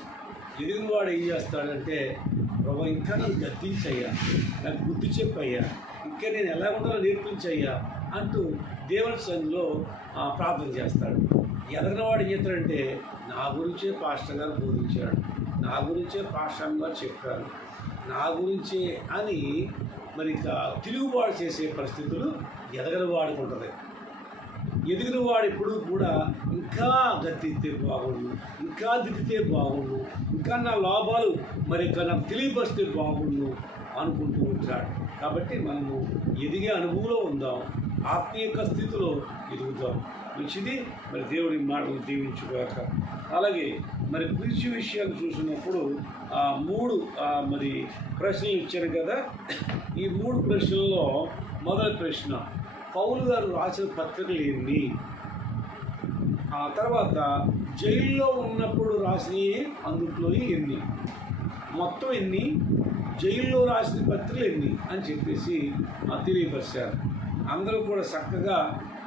ఎదిగిన వాడు ఏం చేస్తాడంటే, ప్రభు ఇంకా నన్ను గద్దించయ్యా, నాకు బుద్ధి చెప్పయ్యా, ఇంకా నేను ఎలా ఉండాలో నేర్పించయ్యా అంటూ దేవుని సన్నిధిలో ప్రార్థన చేస్తాడు. ఎదగిన వాడు ఏం చేస్తాడంటే, నా గురించే పాస్టర్ గారు బోధించాడు, నా గురించే పాస్టర్ గారు చెప్పారు, నా గురించే అని మరి ఇక తిరుగుబాటు చేసే పరిస్థితులు ఎదగని వాడికి ఉంటుంది. ఎదిగిన వాడు ఎప్పుడు కూడా ఇంకా గద్దిస్తే బాగుండు, ఇంకా దిద్దితే బాగుండు, ఇంకా నా లాభాలు మరి ఇంకా నాకు తెలియపరిస్తే బాగుండు అనుకుంటూ ఉంటాడు. కాబట్టి మనము ఎదిగే అనుభవంలో ఉందాం, ఆత్మీయ స్థితిలో ఎదుగుతాం. మంచిది. మరి దేవుడి మాటలు దీవించుగాక. అలాగే మరి కృషి విషయాలు చూసినప్పుడు 3 మరి ప్రశ్నలు ఇచ్చాను కదా. ఈ 3 ప్రశ్నల్లో మొదటి ప్రశ్న, పౌలు గారు రాసిన పత్రికలు ఎన్ని? ఆ తర్వాత జైల్లో ఉన్నప్పుడు రాసినవి అందుట్లో ఎన్ని? మొత్తం ఎన్ని? జైల్లో రాసిన పత్రికలు ఎన్ని అని చెప్పేసి తెలియపరిచారు. అందరూ కూడా చక్కగా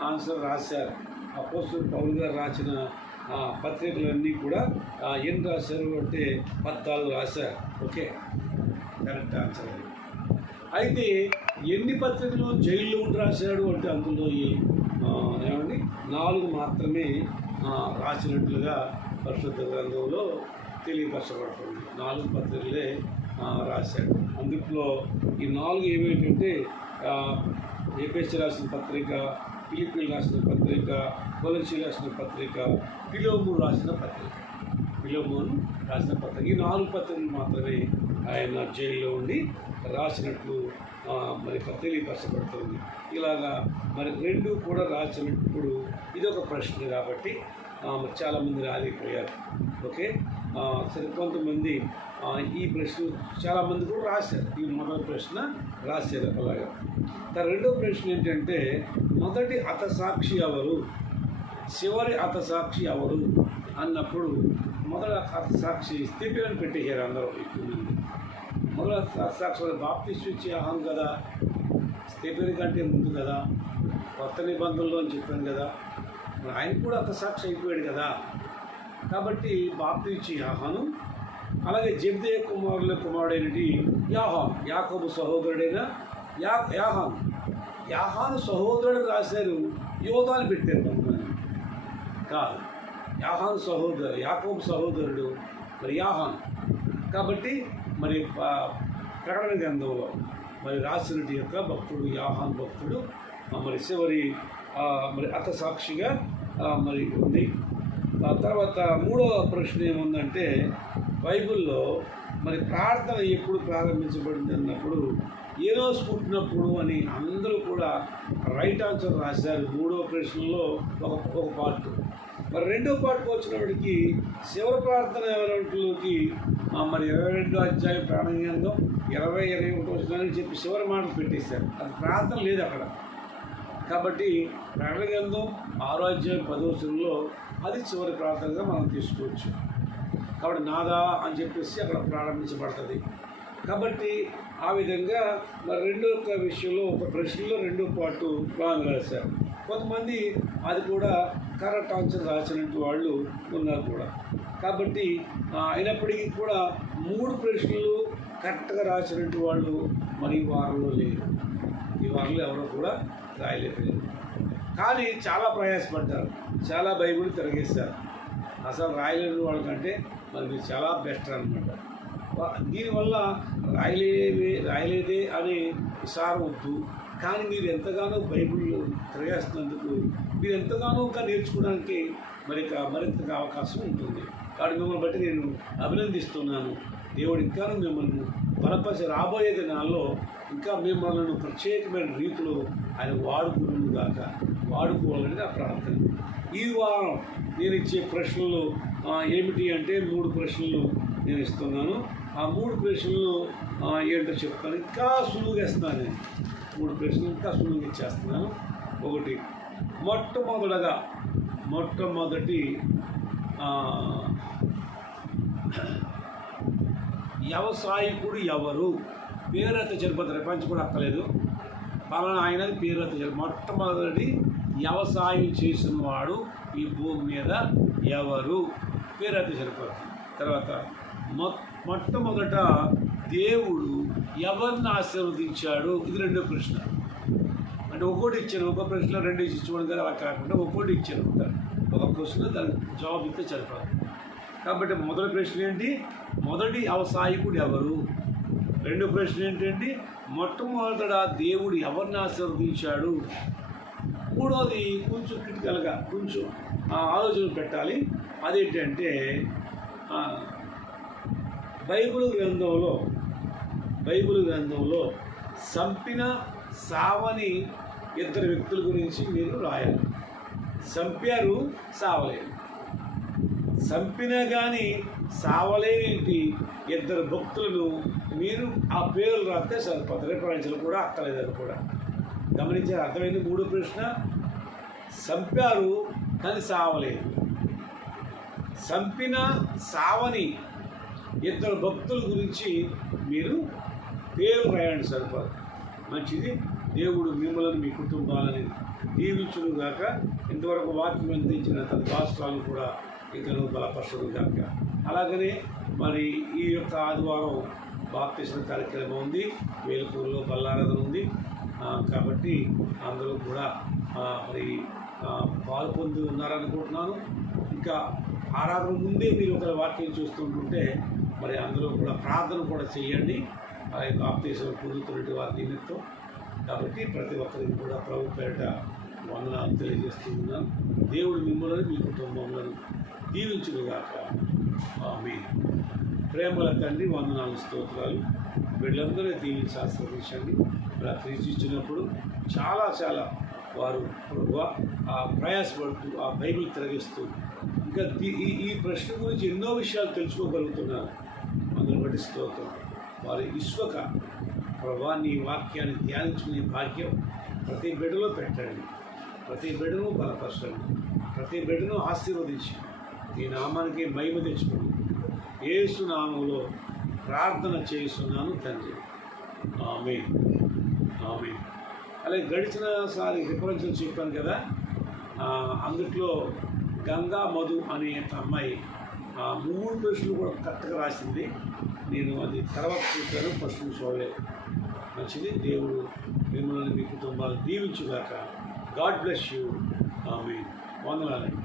ఆన్సర్ రాశారు. అపోస్తలుడు పౌలు గారు రాసిన పత్రికలన్నీ కూడా ఎన్ని రాశారు అంటే 14 రాశారు. Okay, correct answer. అయితే ఎన్ని పత్రికలు జైల్లో ఉండి రాశాడు అంటే అందులో ఏమండి 4 మాత్రమే రాసినట్లుగా పరిశుద్ధ గ్రంథంలో తెలియపరచబడుతుంది. 4 పత్రికలే రాశాడు. అందులో ఈ 4 ఏమేంటంటే ఎఫెసీ రాసిన పత్రిక, ఫిలిప్పీలు రాసిన పత్రిక, కొలొస్సీయులు రాసిన పత్రిక, ఫిలోమోను రాసిన పత్రిక. ఈ 4 పత్రికలు మాత్రమే ఆయన జైల్లో ఉండి రాసినట్లు మరి తెలియపరచబడుతుంది. ఇలాగా మరి 2 కూడా రాసినప్పుడు ఇదొక ప్రశ్న కాబట్టి చాలామంది రాలిపోయారు. ఓకే, సరే, కొంతమంది ఈ ప్రశ్న చాలామంది కూడా రాశారు. ఈ మొదటి ప్రశ్న రాశారు. అలాగా రెండో ప్రశ్న ఏంటంటే, మొదటి హతసాక్షి ఎవరు, చివరి హతసాక్షి ఎవరు అన్నప్పుడు మొదటి హతసాక్షి స్తెఫెనుని పెట్టేశారు అందరూ. ఎక్కువ మంది మొదటి హతసాక్షి బాప్తిస్మం ఇచ్చే యోహాను కదా, స్తెఫెను కంటే ముందు కదా, కొత్త నిబంధనలో అని చెప్పాను కదా, మరి ఆయన కూడా హతసాక్షి అయిపోయాడు కదా. కాబట్టి బాప్తిస్మం ఇచ్చే యోహాను, అలాగే జెబెదయి కుమారుల కుమారుడైనటి యోహాను, యాకోబు సహోదరుడైన యాహాను సహోదరుడు రాశారు, యోధాను పెట్టారు కొంతమంది. కాదు, యాకోబు సహోదరుడు మరి యాహాను. కాబట్టి మరి ప్రకటన గ్రంథంలో మరి రాసినటి యొక్క భక్తుడు యాహాను భక్తుడు మరి చివరి మరి హతసాక్షిగా మరి ఉంది. తర్వాత మూడవ ప్రశ్న ఏముందంటే, బైబిల్లో మరి ప్రార్థన ఎప్పుడు ప్రారంభించబడింది అన్నప్పుడు ఏనోసు పుట్టినప్పుడు అని అందరూ కూడా రైట్ ఆన్సర్ రాశారు. మూడవ ప్రశ్నలో ఒక పార్ట్. మరి రెండో పార్ట్కి వచ్చినప్పటికీ చివరి ప్రార్థన ఎవరిలోకి మరి 22వ అధ్యాయం ప్రాణం గ్రంథం 20-21 వచనాన్ని చెప్పి చివరి మాటలు పెట్టేశారు. అది ప్రార్థన లేదు అక్కడ. కాబట్టి ప్రాణం గ్రంథం 6వ అధ్యాయం 10వ వచనంలో అది చివరి ప్రార్థనగా మనం తీసుకోవచ్చు. కాబట్టి నాదా అని చెప్పేసి అక్కడ ప్రారంభించబడుతుంది. కాబట్టి ఆ విధంగా మరి రెండో విషయంలో ఒక ప్రశ్నలో రెండో పార్టు రాంగ్ రాశారు. కొంతమంది అది కూడా కరెక్ట్ ఆన్సర్ రాసినట్టు వాళ్ళు ఉన్నారు కూడా. కాబట్టి అయినప్పటికీ కూడా 3 ప్రశ్నలు కరెక్ట్గా రాసినట్టు వాళ్ళు మరి ఈ వారంలో లేరు. ఈ వారంలో ఎవరో కూడా రాయలేకపోయారు. కానీ చాలా ప్రయాసపడ్డారు, చాలా బైబిల్ తిరగేస్తారు. అసలు రాయలేని వాళ్ళకంటే మరి మీరు చాలా బెస్ట్ అనమాట. దీనివల్ల రాయలేదే అనే విసారం వద్దు. కానీ మీరు ఎంతగానో బైబిల్ తిరగేస్తున్నందుకు మీరు ఎంతగానో ఇంకా నేర్చుకోవడానికి మరింతగా అవకాశం ఉంటుంది. కాబట్టి మిమ్మల్ని బట్టి నేను అభినందిస్తున్నాను. దేవుడు ఇంకా మిమ్మల్ని బలపరిచి రాబోయే దినాల్లో ఇంకా మిమ్మల్ని ప్రత్యేకమైన రీతిలో ఆయన వాడుకోవాలని నా ప్రార్థన. ఈ వారం నేను ఇచ్చే ప్రశ్నలు ఏమిటి అంటే 3 ప్రశ్నలు నేను ఇస్తున్నాను. ఆ 3 ప్రశ్నలు ఏంటో చెప్తాను. ఇంకా సులువుగా ఇస్తున్నాను. నేను 3 ప్రశ్నలు ఇంకా సులువుగా ఇచ్చేస్తున్నాను. ఒకటి, మొట్టమొదటి వ్యవసాయకుడు ఎవరు? పేరైతే సరిపోతుంది, ప్రపంచం కూడా అక్కలేదు. పలానా ఆయన పేరు ఎత్తారు. మొట్టమొదటి వ్యవసాయం చేసిన వాడు ఈ భూమి మీద ఎవరు? పేరు ఎత్తే సరిపోతుంది. తర్వాత మొట్టమొదట దేవుడు ఎవరిని ఆశీర్వదించాడు? ఇది రెండో ప్రశ్న. అంటే ఒక్కోటి ఇచ్చాను, ఒక ప్రశ్నలో రెండు ఇచ్చుకోవడం కదా, అలా కాకుండా ఒక్కోటి ఇచ్చాను. ఒక ప్రశ్న దానికి జవాబు ఇస్తే సరిపోతుంది. కాబట్టి మొదటి ప్రశ్న ఏంటి? మొదటి వ్యవసాయకుడు ఎవరు? రెండో ప్రశ్న ఏంటంటే మొట్టమొదట దేవుడు ఎవరిని ఆశీర్వదించాడు? మూడోది కొంచెం క్రిటికల్గా కొంచెం ఆలోచన పెట్టాలి. అదేంటంటే బైబిల్ గ్రంథంలో చంపిన సావని ఇద్దరు వ్యక్తుల గురించి మీరు రాయాలి. చంపారు, సావలేదు. చంపినా కానీ సావలేని ఇద్దరు భక్తులను మీరు ఆ పేర్లు రాస్తే సరిపోతుంది. రిఫరెన్స్లు కూడా అక్కలేదు. అది కూడా గమనించారు. అర్థమైంది. మూడో ప్రశ్న, చంపారు కానీ సావలేదు. చంపిన సావని ఇద్దరు భక్తుల గురించి మీరు పేరు రాయండి, సరిపోదు. మంచిది. దేవుడు మిమ్మల్ని మీ కుటుంబాలని దీవించును గాక. ఇంతవరకు వాక్యం అందించిన తన రాష్ట్రాలను కూడా ఇంకనూ బలపరచును గాక. అలాగనే మరి ఈ యొక్క ఆదివారం బాప్తిస్మ కార్యక్రమం ఉంది. వేలుపూరులో బల్లారాధన ఉంది. కాబట్టి అందరూ కూడా మరి పాలు పొంది ఉన్నారనుకుంటున్నాను. ఇంకా ఆరాధన ముందే మీరు ఒక వాక్యం చూస్తుంటుంటే మరి అందరూ కూడా ప్రార్థన కూడా చేయండి. అలాగే బాప్తిస్మ పొందుతున్నటువంటి వారి నిమిత్తం. కాబట్టి ప్రతి ఒక్కరికి కూడా ప్రభు పేరిట వందనాలు తెలియజేస్తూ ఉన్నాను. దేవుడు మిమ్మల్ని మీ కుటుంబంలో దీవించునుగాక. ఆమేన్. ప్రేమల తండ్రి, వందనాలు, స్తోత్రాలు. వీళ్ళందరూ దీవించి ఆశీర్వదించండి. ఇలా ఇచ్చినప్పుడు చాలా వారు ప్రయాసపడుతూ ఆ బైబిల్ తిరగిస్తూ ఇంకా ఈ ప్రశ్న గురించి ఎన్నో విషయాలు తెలుసుకోగలుగుతున్నారు. అందులో బట్టి స్తోత్రం. వారి విశ్వక ప్రభా నీ వాక్యాన్ని ధ్యానించుకునే భాగ్యం ప్రతి బిడ్డలో పెట్టండి. ప్రతి బిడ్డను బలపరచండి. ప్రతి బిడ్డను ఆశీర్వదించి ఈ నామానికి మహిమ తెచ్చుకోండి. యేసు నామములో ప్రార్థన చేస్తున్నాను తండ్రి. ఆమేన్. ఆమేన్. అలాగే గడిచినసారి రిఫరెన్స్లు చెప్పాను కదా, అందుట్లో గంగా మధు అనే అమ్మాయి 3 ప్రశ్నలు కూడా కరెక్ట్గా రాసింది. నేను అది తర్వాత చూశాను, ఫస్ట్ చూడలేదు. మంచిది. దేవుడు మిమ్మల్ని మీ కుటుంబాలు దీవించుగాక. God bless you. ఆమేన్. వందనాలండి.